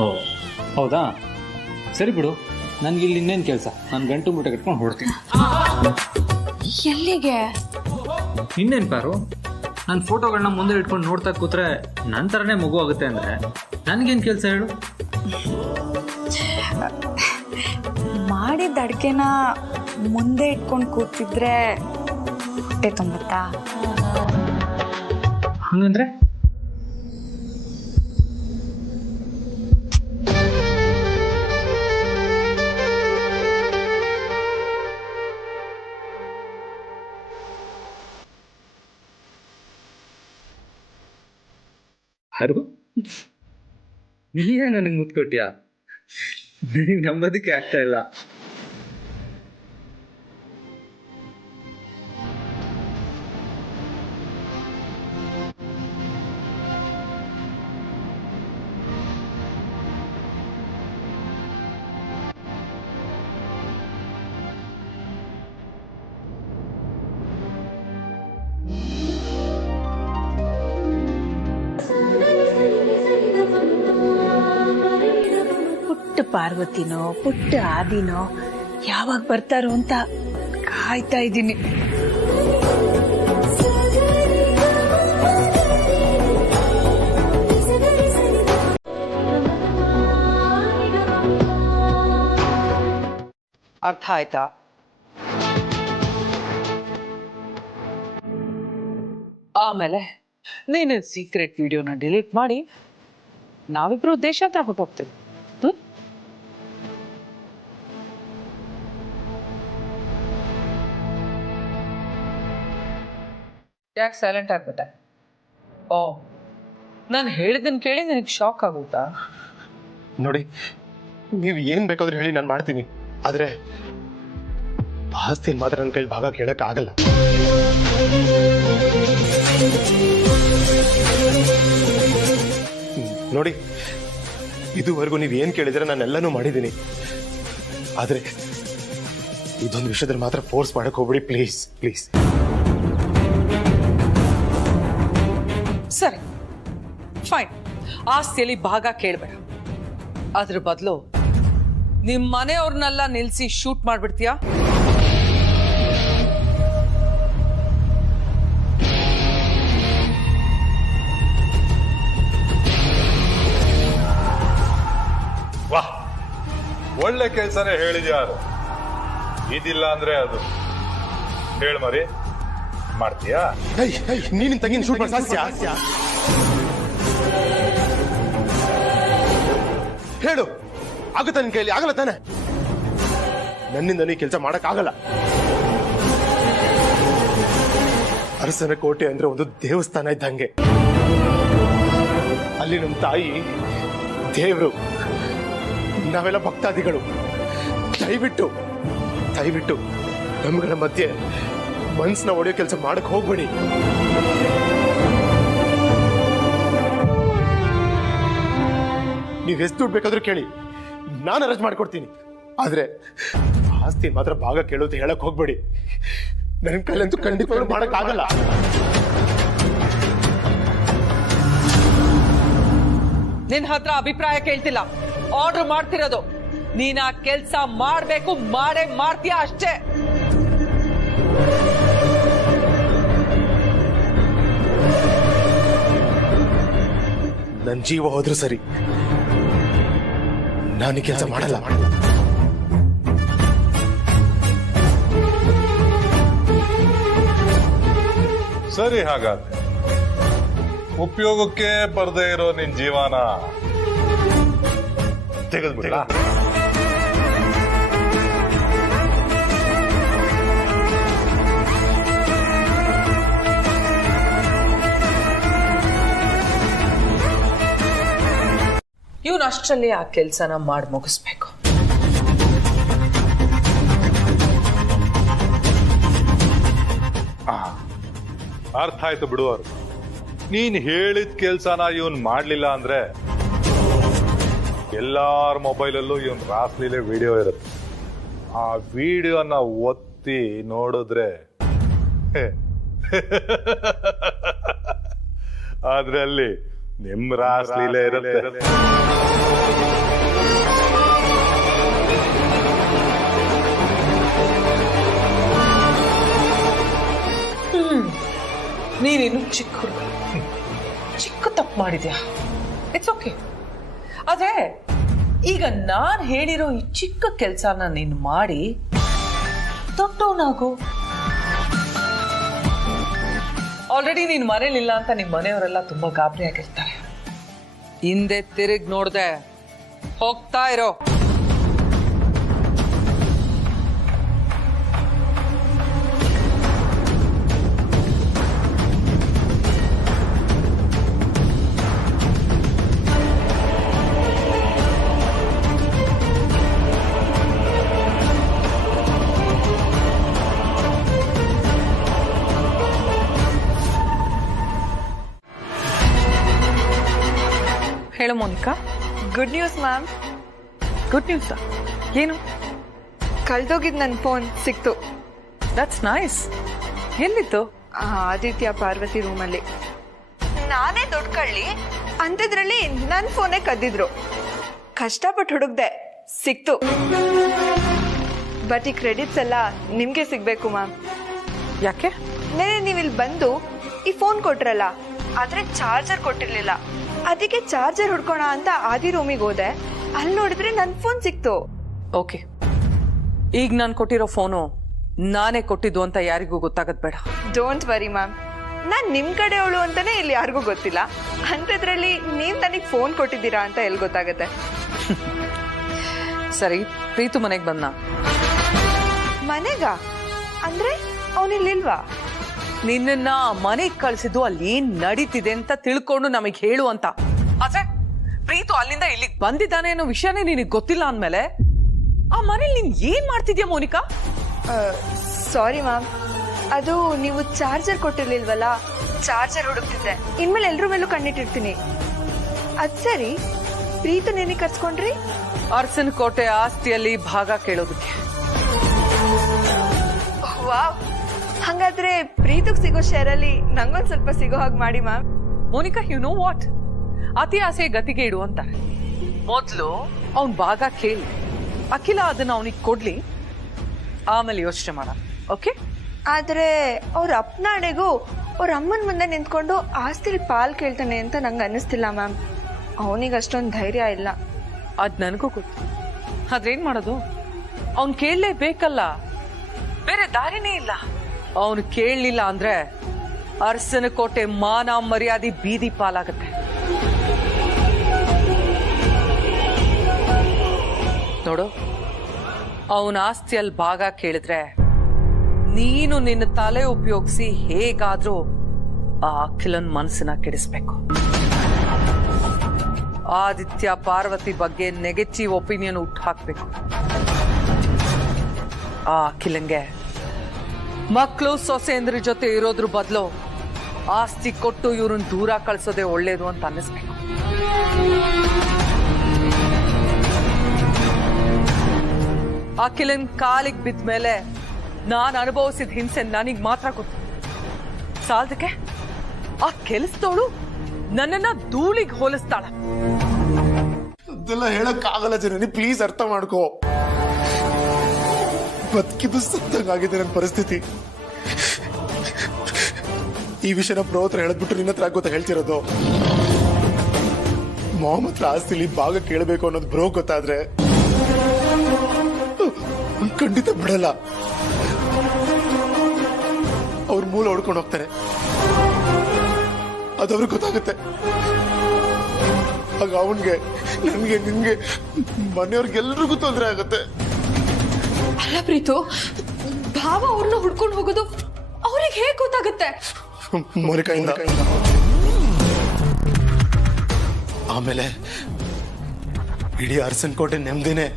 ಓ ಹೌದಾ? ಸರಿ ಬಿಡು, ನನ್ಗಿಲ್ಲಿ ಇನ್ನೇನು ಕೆಲಸ. ನಾನು ಗಂಟು ಮೂಟೆ ಕಟ್ಕೊಂಡು ಹೊಡ್ತೀನಿ. ಎಲ್ಲಿಗೆ? ಇನ್ನೇನು ಪಾರು, ನನ್ನ ಫೋಟೋಗಳನ್ನ ಮುಂದೆ ಇಟ್ಕೊಂಡು ನೋಡ್ತಾ ಕೂತ್ರೆ ನನ್ನ ಥರನೇ ಮಗು ಆಗುತ್ತೆ ಅಂದರೆ ನನಗೇನು ಕೆಲಸ ಹೇಳು? ಮಾಡಿದ ಅಡುಗೆನ ಮುಂದೆ ಇಟ್ಕೊಂಡು ಕೂತಿದ್ರೆ ಹೊಟ್ಟೆ ತುಂಬುತ್ತಾ? ಹಂಗಂದ್ರೆ ಯಾರು? ನೀನೇ ನನಗೆ ಮುತ್ತು ಕೊಟ್ಟಿಯಾ? ನನಗೆ ನಂಬೋದಕ್ಕೆ ಆಗ್ತಾ ಇಲ್ಲ. ಪುಟ್ಟ ಪಾರ್ವತಿನೋ ಪುಟ್ಟ ಆದಿನೋ ಯಾವಾಗ ಬರ್ತಾರೋ ಅಂತ ಕಾಯ್ತಾ ಇದ್ದೀನಿ. ಅರ್ಥ ಆಯ್ತಾ? ಆಮೇಲೆ ನೀನು ಸೀಕ್ರೆಟ್ ವಿಡಿಯೋನ ಡಿಲೀಟ್ ಮಾಡಿ ನಾವಿಬ್ರು ದೇಶಾಂತರ ಹೋಗ್ತೀವಿ. ಯಾಕೆ ಸೈಲೆಂಟ್ ಆಗ್ಬಿಟ್ಟೆ? ಓ, ನಾನು ಹೇಳಿದ್ದನ್ನು ಕೇಳಿ ನನಗೆ ಶಾಕ್ ಆಗುತ್ತಾ? ನೋಡಿ, ನೀವು ಏನ್ ಬೇಕಾದ್ರೂ ಹೇಳಿ ನಾನು ಮಾಡ್ತೀನಿ, ಆದ್ರೆ ಆಸ್ತಿ ಮಾತ್ರ ನನ್ನ ಕೈಲಿ ಭಾಗ ಕೇಳಕ್ ಆಗಲ್ಲ. ನೋಡಿ, ಇದುವರೆಗೂ ನೀವು ಏನ್ ಕೇಳಿದ್ರೆ ನಾನೆಲ್ಲನೂ ಮಾಡಿದ್ದೀನಿ, ಆದ್ರೆ ಇದೊಂದು ವಿಷಯದಲ್ಲಿ ಮಾತ್ರ ಫೋರ್ಸ್ ಮಾಡಕ್ ಹೋಗ್ಬಿಡಿ ಪ್ಲೀಸ್ ಪ್ಲೀಸ್. ಸರಿ, ಫೈನ್. ಆಸ್ತಿಯಲ್ಲಿ ಭಾಗ ಕೇಳಬೇಡ, ಅದ್ರ ಬದಲು ನಿಮ್ಮ ಮನೆಯವ್ರನ್ನೆಲ್ಲ ನಿಲ್ಸಿ ಶೂಟ್ ಮಾಡ್ಬಿಡ್ತೀಯಾ? ವಾಹ್, ಒಳ್ಳೆ ಕೆಲಸನೇ ಹೇಳಿದ್ಯಾರು. ಇದಿಲ್ಲ ಅಂದ್ರೆ ಅದು ಹೇಳ ಮರಿ, ಮಾಡ್ತೀಯಾ? ನೀನಿನ್ ತಗಿನ ಶೂಟ್ ಮಾಡಿ ಸಾಧ್ಯ? ಹೇಳು, ಆಗುತ್ತಾ ನಿನ್ ಕೈಲಿ? ಆಗಲ್ಲ ತಾನೆ? ನನ್ನಿಂದ ನೀ ಕೆಲಸ ಮಾಡಕ್ ಆಗಲ್ಲ. ಅರಸನ ಕೋಟೆ ಅಂದ್ರೆ ಒಂದು ದೇವಸ್ಥಾನ ಇದ್ದಂಗೆ. ಅಲ್ಲಿ ನಮ್ಮ ತಾಯಿ ದೇವ್ರು, ನಾವೆಲ್ಲ ಭಕ್ತಾದಿಗಳು. ದಯವಿಟ್ಟು ದಯವಿಟ್ಟು ನಮ್ಗಳ ಮಧ್ಯೆ ಮನ್ಸನ್ನ ಒಡೆಯೋ ಕೆಲಸ ಮಾಡಕ್ ಹೋಗ್ಬೇಡಿ. ನೀವ್ ಎಷ್ಟು ದುಡ್ಡು ಬೇಕಾದ್ರೂ ಕೇಳಿ, ನಾನು ಅರೇಂಜ್ ಮಾಡ್ಕೊಡ್ತೀನಿ. ಆದ್ರೆ ಆಸ್ತಿ ಮಾತ್ರ ಭಾಗ ಕೇಳೋದು ಹೇಳಕ್ ಹೋಗ್ಬೇಡಿ. ನನ್ನ ಕೈಲಂತೂ ಖಂಡಿತವಾಗ್ಲೂ ಮಾಡಕ್ ಆಗಲ್ಲ. ನಿನ್ ಹತ್ರ ಅಭಿಪ್ರಾಯ ಕೇಳ್ತಿಲ್ಲ, ಆರ್ಡರ್ ಮಾಡ್ತಿರೋದು. ನೀನ್ ಆ ಕೆಲ್ಸ ಮಾಡ್ಬೇಕು, ಮಾಡೇ ಮಾಡ್ತೀಯ ಅಷ್ಟೇ. ನನ್ ಜೀವ ಹೋದ್ರೂ ಸರಿ, ನಾನು ಕೆಲಸ ಮಾಡಲ್ಲ. ಸರಿ, ಹಾಗಾದ್ರೆ ಉಪಯೋಗಕ್ಕೆ ಬರ್ದೇ ಇರೋ ನಿನ್ ಜೀವನ ತೆಗೆದ್ಬಿಡ್ಲಾ? ಇವನು ಅಷ್ಟರಲ್ಲಿ ಆ ಕೆಲ್ಸನ ಮಾಡಿ ಮುಗಿಸ್ಬೇಕು. ಅರ್ಥ ಆಯ್ತು ಬಿಡುವರು. ನೀನ್ ಹೇಳಿದ ಕೆಲ್ಸನ ಇವನ್ ಮಾಡ್ಲಿಲ್ಲ ಅಂದ್ರೆ ಎಲ್ಲಾರ ಮೊಬೈಲಲ್ಲೂ ಇವನ್ ರಾಸ್ಲೀಲೆ ವಿಡಿಯೋ ಇರುತ್ತೆ. ಆ ವಿಡಿಯೋನ ಒತ್ತಿ ನೋಡಿದ್ರೆ ಅದ್ರಲ್ಲಿ ನಿಮ್ ರಾಸ್ಲೀಲೆ ಇರುತ್ತೆ. ನೀನಿನ್ನು ಚಿಕ್ಕ ಹುಡುಗ, ಚಿಕ್ಕ ತಪ್ಪು ಮಾಡಿದ್ಯಾ, ಇಟ್ಸ್ ಓಕೆ. ಆದ್ರೆ ಈಗ ನಾನ್ ಹೇಳಿರೋ ಈ ಚಿಕ್ಕ ಕೆಲ್ಸನ ನೀನು ಮಾಡಿ ದೊಡ್ಡವನಾಗು. ಆಲ್ರೆಡಿ ನೀನ್ ಮನೇಲಿಲ್ಲ ಅಂತ ನಿಮ್ ಮನೆಯವರೆಲ್ಲ ತುಂಬಾ ಗಾಬರಿ ಆಗಿರ್ತಾರೆ. ಹಿಂದೆ ತಿರುಗಿ ನೋಡ್ದೆ ಹೋಗ್ತಾ ಇರೋ. ಹೇಳು Monica. Good news ma'am. Good news? ಏನು? ಕಳ್ದೋಗಿದ್ ನನ್ನ ಫೋನ್ ಸಿಕ್ತು. That's nice. ಎಲ್ಲಿತ್ತು? ಆದಿತ್ಯ ಪಾರ್ವತಿ ರೂಮಲ್ಲಿ. ನಾನೇ ದೊಡ್ಡ ಕಳ್ಳಿ ಅಂತಿದ್ರಲ್ಲಿ ನನ್ನ ಫೋನೇ ಕದ್ದಿದ್ರು. ಕಷ್ಟಪಟ್ಟು ಹುಡುಕ್ದೆ, ಸಿಕ್ತು. ಬಟ್ ಈ ಕ್ರೆಡಿಟ್ಸ್ ಎಲ್ಲ ನಿಮ್ಗೆ ಸಿಗ್ಬೇಕು ಮ್ಯಾಮ್. ಯಾಕೆ? ನೆನೆ ನೀವಿಲ್ಲಿ ಬಂದು ಈ ಫೋನ್ ಕೊಟ್ರಲ್ಲ, ಆದ್ರೆ ಚಾರ್ಜರ್ ಕೊಟ್ಟಿರ್ಲಿಲ್ಲ. ಅದಕ್ಕೆ ಚಾರ್ಜರ್ ಹುಡ್ಕೋಣ ಅಂತ ಆದಿ ರೂಮಿಗೆ ಹೋದೆ. ಅಲ್ಲಿ ನೋಡಿದ್ರೆ ನನ್ನ ಫೋನ್ ಸಿಕ್ತು. ಓಕೆ, ಈಗ ನಾನು ಕೊಟ್ಟಿರೋ ಫೋನು ನಾನೇ ಕೊಟ್ಟಿದ್ದು ಅಂತ ಯಾರಿಗೂ ಗೊತ್ತಾಗದ್ ಬೇಡ. ಡೋಂಟ್ ವರಿ ಮ್ಯಾಮ್, ನಾನ್ ನಿಮ್ ಕಡೆಯವಳು ಅಂತಾನೆ ಇಲ್ಲಿ ಯಾರಿಗೂ ಗೊತ್ತಿಲ್ಲ. ಅಂಥದ್ರಲ್ಲಿ ನೀವ್ ನನಗೆ ಫೋನ್ ಕೊಟ್ಟಿದ್ದೀರಾ ಅಂತ ಎಲ್ಲಿ ಗೊತ್ತಾಗತ್ತೆ? ಸರಿ, ಪ್ರೀತು ಮನೆಗೆ ಬಂದ. ಮನೆಗ ಅಂದ್ರೆ ಅವನಿಲ್ಲಿಲ್ವಾ? ನಿನ್ನ ಮನೆಗೆ ಕಳ್ಸಿದ್ದು ಅಲ್ಲಿ ಏನ್ ನಡೀತಿದೆ ಅಂತ ತಿಳ್ಕೊಂಡು ನಮಗ್ ಹೇಳು ಅಂತ. ಆದ್ರೆ ಪ್ರೀತು ಅಲ್ಲಿಂದ ಇಲ್ಲಿಗೆ ಬಂದಿದ್ದಾನೆ ಅನ್ನೋ ವಿಷಯನೇ ನಿನಗೆ ಗೊತ್ತಿಲ್ಲ ಅಂದ್ಮೇಲೆ ಆ ಮನೇಲಿ ನೀನ್ ಏನ್ ಮಾಡ್ತಿದ್ಯಾ ಮೋನಿಕಾ? ಸಾರಿ ಮ್ಯಾಮ್, ಅದು ನೀವು ಚಾರ್ಜರ್ ಕೊಟ್ಟಿರ್ಲಿಲ್ವಲ್ಲ, ಚಾರ್ಜರ್ ಹುಡುಕ್ತಿದ್ದೆ. ಇನ್ಮೇಲೆ ಎಲ್ರ ಮೇಲೂ ಕಣ್ಣಿಟ್ಟಿರ್ತೀನಿ. ಅದ್ ಸರಿ, ಪ್ರೀತು ನೆನೆ ಕರ್ಸ್ಕೊಂಡ್ರಿ? ಅರಸನ ಕೋಟೆ ಆಸ್ತಿಯಲ್ಲಿ ಭಾಗ ಕೇಳೋದಕ್ಕೆ. ವಾವ್, ಹಂಗಾದ್ರೆ ಪ್ರೀತಗ್ ಸಿಗೋ ಶೇರಲ್ಲಿ ನಂಗೊಂದ್ ಸ್ವಲ್ಪ ಸಿಗೋ ಹಾಗೆ ಮಾಡಿ ma'am. Monika, you know what, ಅತಿ ಆಸೆ ಗತಿಗೆ ಇಡು ಅಂತಾರೆ. ಮೊದ್ಲು ಅವನ್ ಭಾಗ ಕೇಳಿ, ಅಖಿಲ ಅದನ್ನ ಅವನಿಗೆ ಕೊಡ್ಲಿ, ಆಮೇಲೆ ಯೋಚನೆ ಮಾಡ. ಓಕೆ? ಆದ್ರೆ ಅವ್ರ ಅಪ್ಪನಾಣೆಗೂ ಅವ್ರ ಅಮ್ಮನ ಮುಂದೆ ನಿಂತ್ಕೊಂಡು ಆಸ್ತಿಲಿ ಪಾಲ್ ಕೇಳ್ತಾನೆ ಅಂತ ನಂಗೆ ಅನ್ನಿಸ್ತಿಲ್ಲ ಮ್ಯಾಮ್. ಅವನಿಗೆ ಅಷ್ಟೊಂದು ಧೈರ್ಯ ಇಲ್ಲ. ಅದ್ ನನಗೂ ಗೊತ್ತು. ಅದ್ರೇನ್ ಮಾಡೋದು? ಅವನ್ ಕೇಳಲೇಬೇಕಲ್ಲ, ಬೇರೆ ದಾರಿನೇ ಇಲ್ಲ. ಅವನು ಕೇಳಲಿಲ್ಲ ಅಂದ್ರೆ ಅರಸನ ಕೋಟೆ ಮಾನ ಮರ್ಯಾದೆ ಬೀದಿ ಪಾಲಾಗತ್ತೆ. ನೋಡು, ಅವನ ಆಸ್ತಿಯಲ್ಲಿ ಭಾಗ ಕೇಳಿದ್ರೆ ನೀನು ನಿನ್ನ ತಲೆ ಉಪಯೋಗಿಸಿ ಹೇಗಾದ್ರೂ ಆ ಅಖಿಲನ್ ಮನಸ್ಸನ್ನ ಕೆಡಿಸ್ಬೇಕು. ಆದಿತ್ಯ ಪಾರ್ವತಿ ಬಗ್ಗೆ ನೆಗೆಟಿವ್ ಒಪಿನಿಯನ್ ಹುಟ್ಟು ಹಾಕ್ಬೇಕು. ಆ ಅಖಿಲಂಗೆ ಮಕ್ಕಳು ಸೊಸೆಂದ್ರ ಜೊತೆ ಇರೋದ್ರ ಬದಲು ಆಸ್ತಿ ಕೊಟ್ಟು ಇವ್ರನ್ನ ದೂರ ಕಳ್ಸೋದೇ ಒಳ್ಳೇದು ಅಂತ ಅನ್ನಿಸ್ಬೇಕು. ಅಖಿಲನ್ ಕಾಲಿಗೆ ಬಿದ್ದ ಮೇಲೆ ನಾನು ಅನುಭವಿಸಿದ ಹಿಂಸೆ ನನಗ್ ಮಾತ್ರ ಗೊತ್ತು. ಸಾಲದಕ್ಕೆ ಆ ಕೆಲಸದವಳು ನನ್ನನ್ನ ಧೂಳಿಗೆ ಹೋಲಿಸ್ತಾಳ. ಅದೆಲ್ಲ ಹೇಳಕ್ಕಾಗಲ್ಲ ಜನನಿ, ಪ್ಲೀಸ್ ಅರ್ಥ ಮಾಡ್ಕೋ. ಬದುಕಿದ್ದು ಸತ್ತಂಗಾಗಿದೆ ನನ್ನ ಪರಿಸ್ಥಿತಿ. ಈ ವಿಷಯನ ಬ್ರೋ ಹತ್ರ ಹೇಳಿದ್ಬಿಟ್ಟು ನಿನ್ನ ಹತ್ರ ಗೊತ್ತಾ ಹೇಳ್ತಿರೋದು. ಮಾಮ್ ಹತ್ರ ಆಸ್ತಿಲಿ ಭಾಗ ಕೇಳಬೇಕು ಅನ್ನೋದು ಬ್ರೋ ಗೊತ್ತಾದ್ರೆ ಖಂಡಿತ ಬಿಡಲ್ಲ. ಅವ್ರ ಮೂಲ ಹೊಡ್ಕೊಂಡು ಹೋಗ್ತಾರೆ, ಅದವ್ರಿಗೆ ಗೊತ್ತಾಗುತ್ತೆ. ಆಗ ಅವನ್ಗೆ, ನನ್ಗೆ, ನಿನ್ಗೆ, ಮನೆಯವ್ರಿಗೆಲ್ರಿಗೂ ತೊಂದರೆ ಆಗುತ್ತೆ. ಅಲ್ಲ ಪ್ರೀತು, ಭಾವ ಅವ್ರನ್ನ ಹುಡ್ಕೊಂಡು ಹೋಗೋದು ಅವ್ರಿಗೆ ಹೇಗೆ ಗೊತ್ತಾಗುತ್ತೆ? ಮೋನಿಕಾಯಿಂದ. ಆಮೇಲೆ ಇಡೀ ಅರಸನ್ ಕೋಟೆ ನೆಮ್ಮದಿನೇ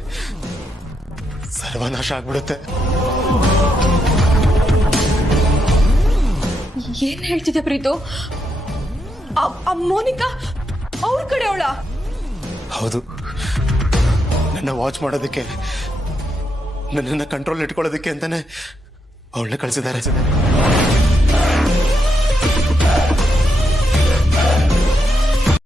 ಸರ್ವನಾಶ ಆಗ್ಬಿಡುತ್ತೆ. ಏನ್ ಹೇಳ್ತಿದ್ದೆ ಪ್ರೀತು? ಮೋನಿಕಾ ಅವ್ರ ಕಡೆ ಅವಳ? ಹೌದು, ನನ್ನ ವಾಚ್ ಮಾಡೋದಕ್ಕೆ, ನನ್ನನ್ನ ಕಂಟ್ರೋಲ್ ಇಟ್ಕೊಳ್ಳೋದಕ್ಕೆ ಅಂತಾನೆ ಅವಳನ್ನ ಕಳಿಸಿದ್ದಾರೆ.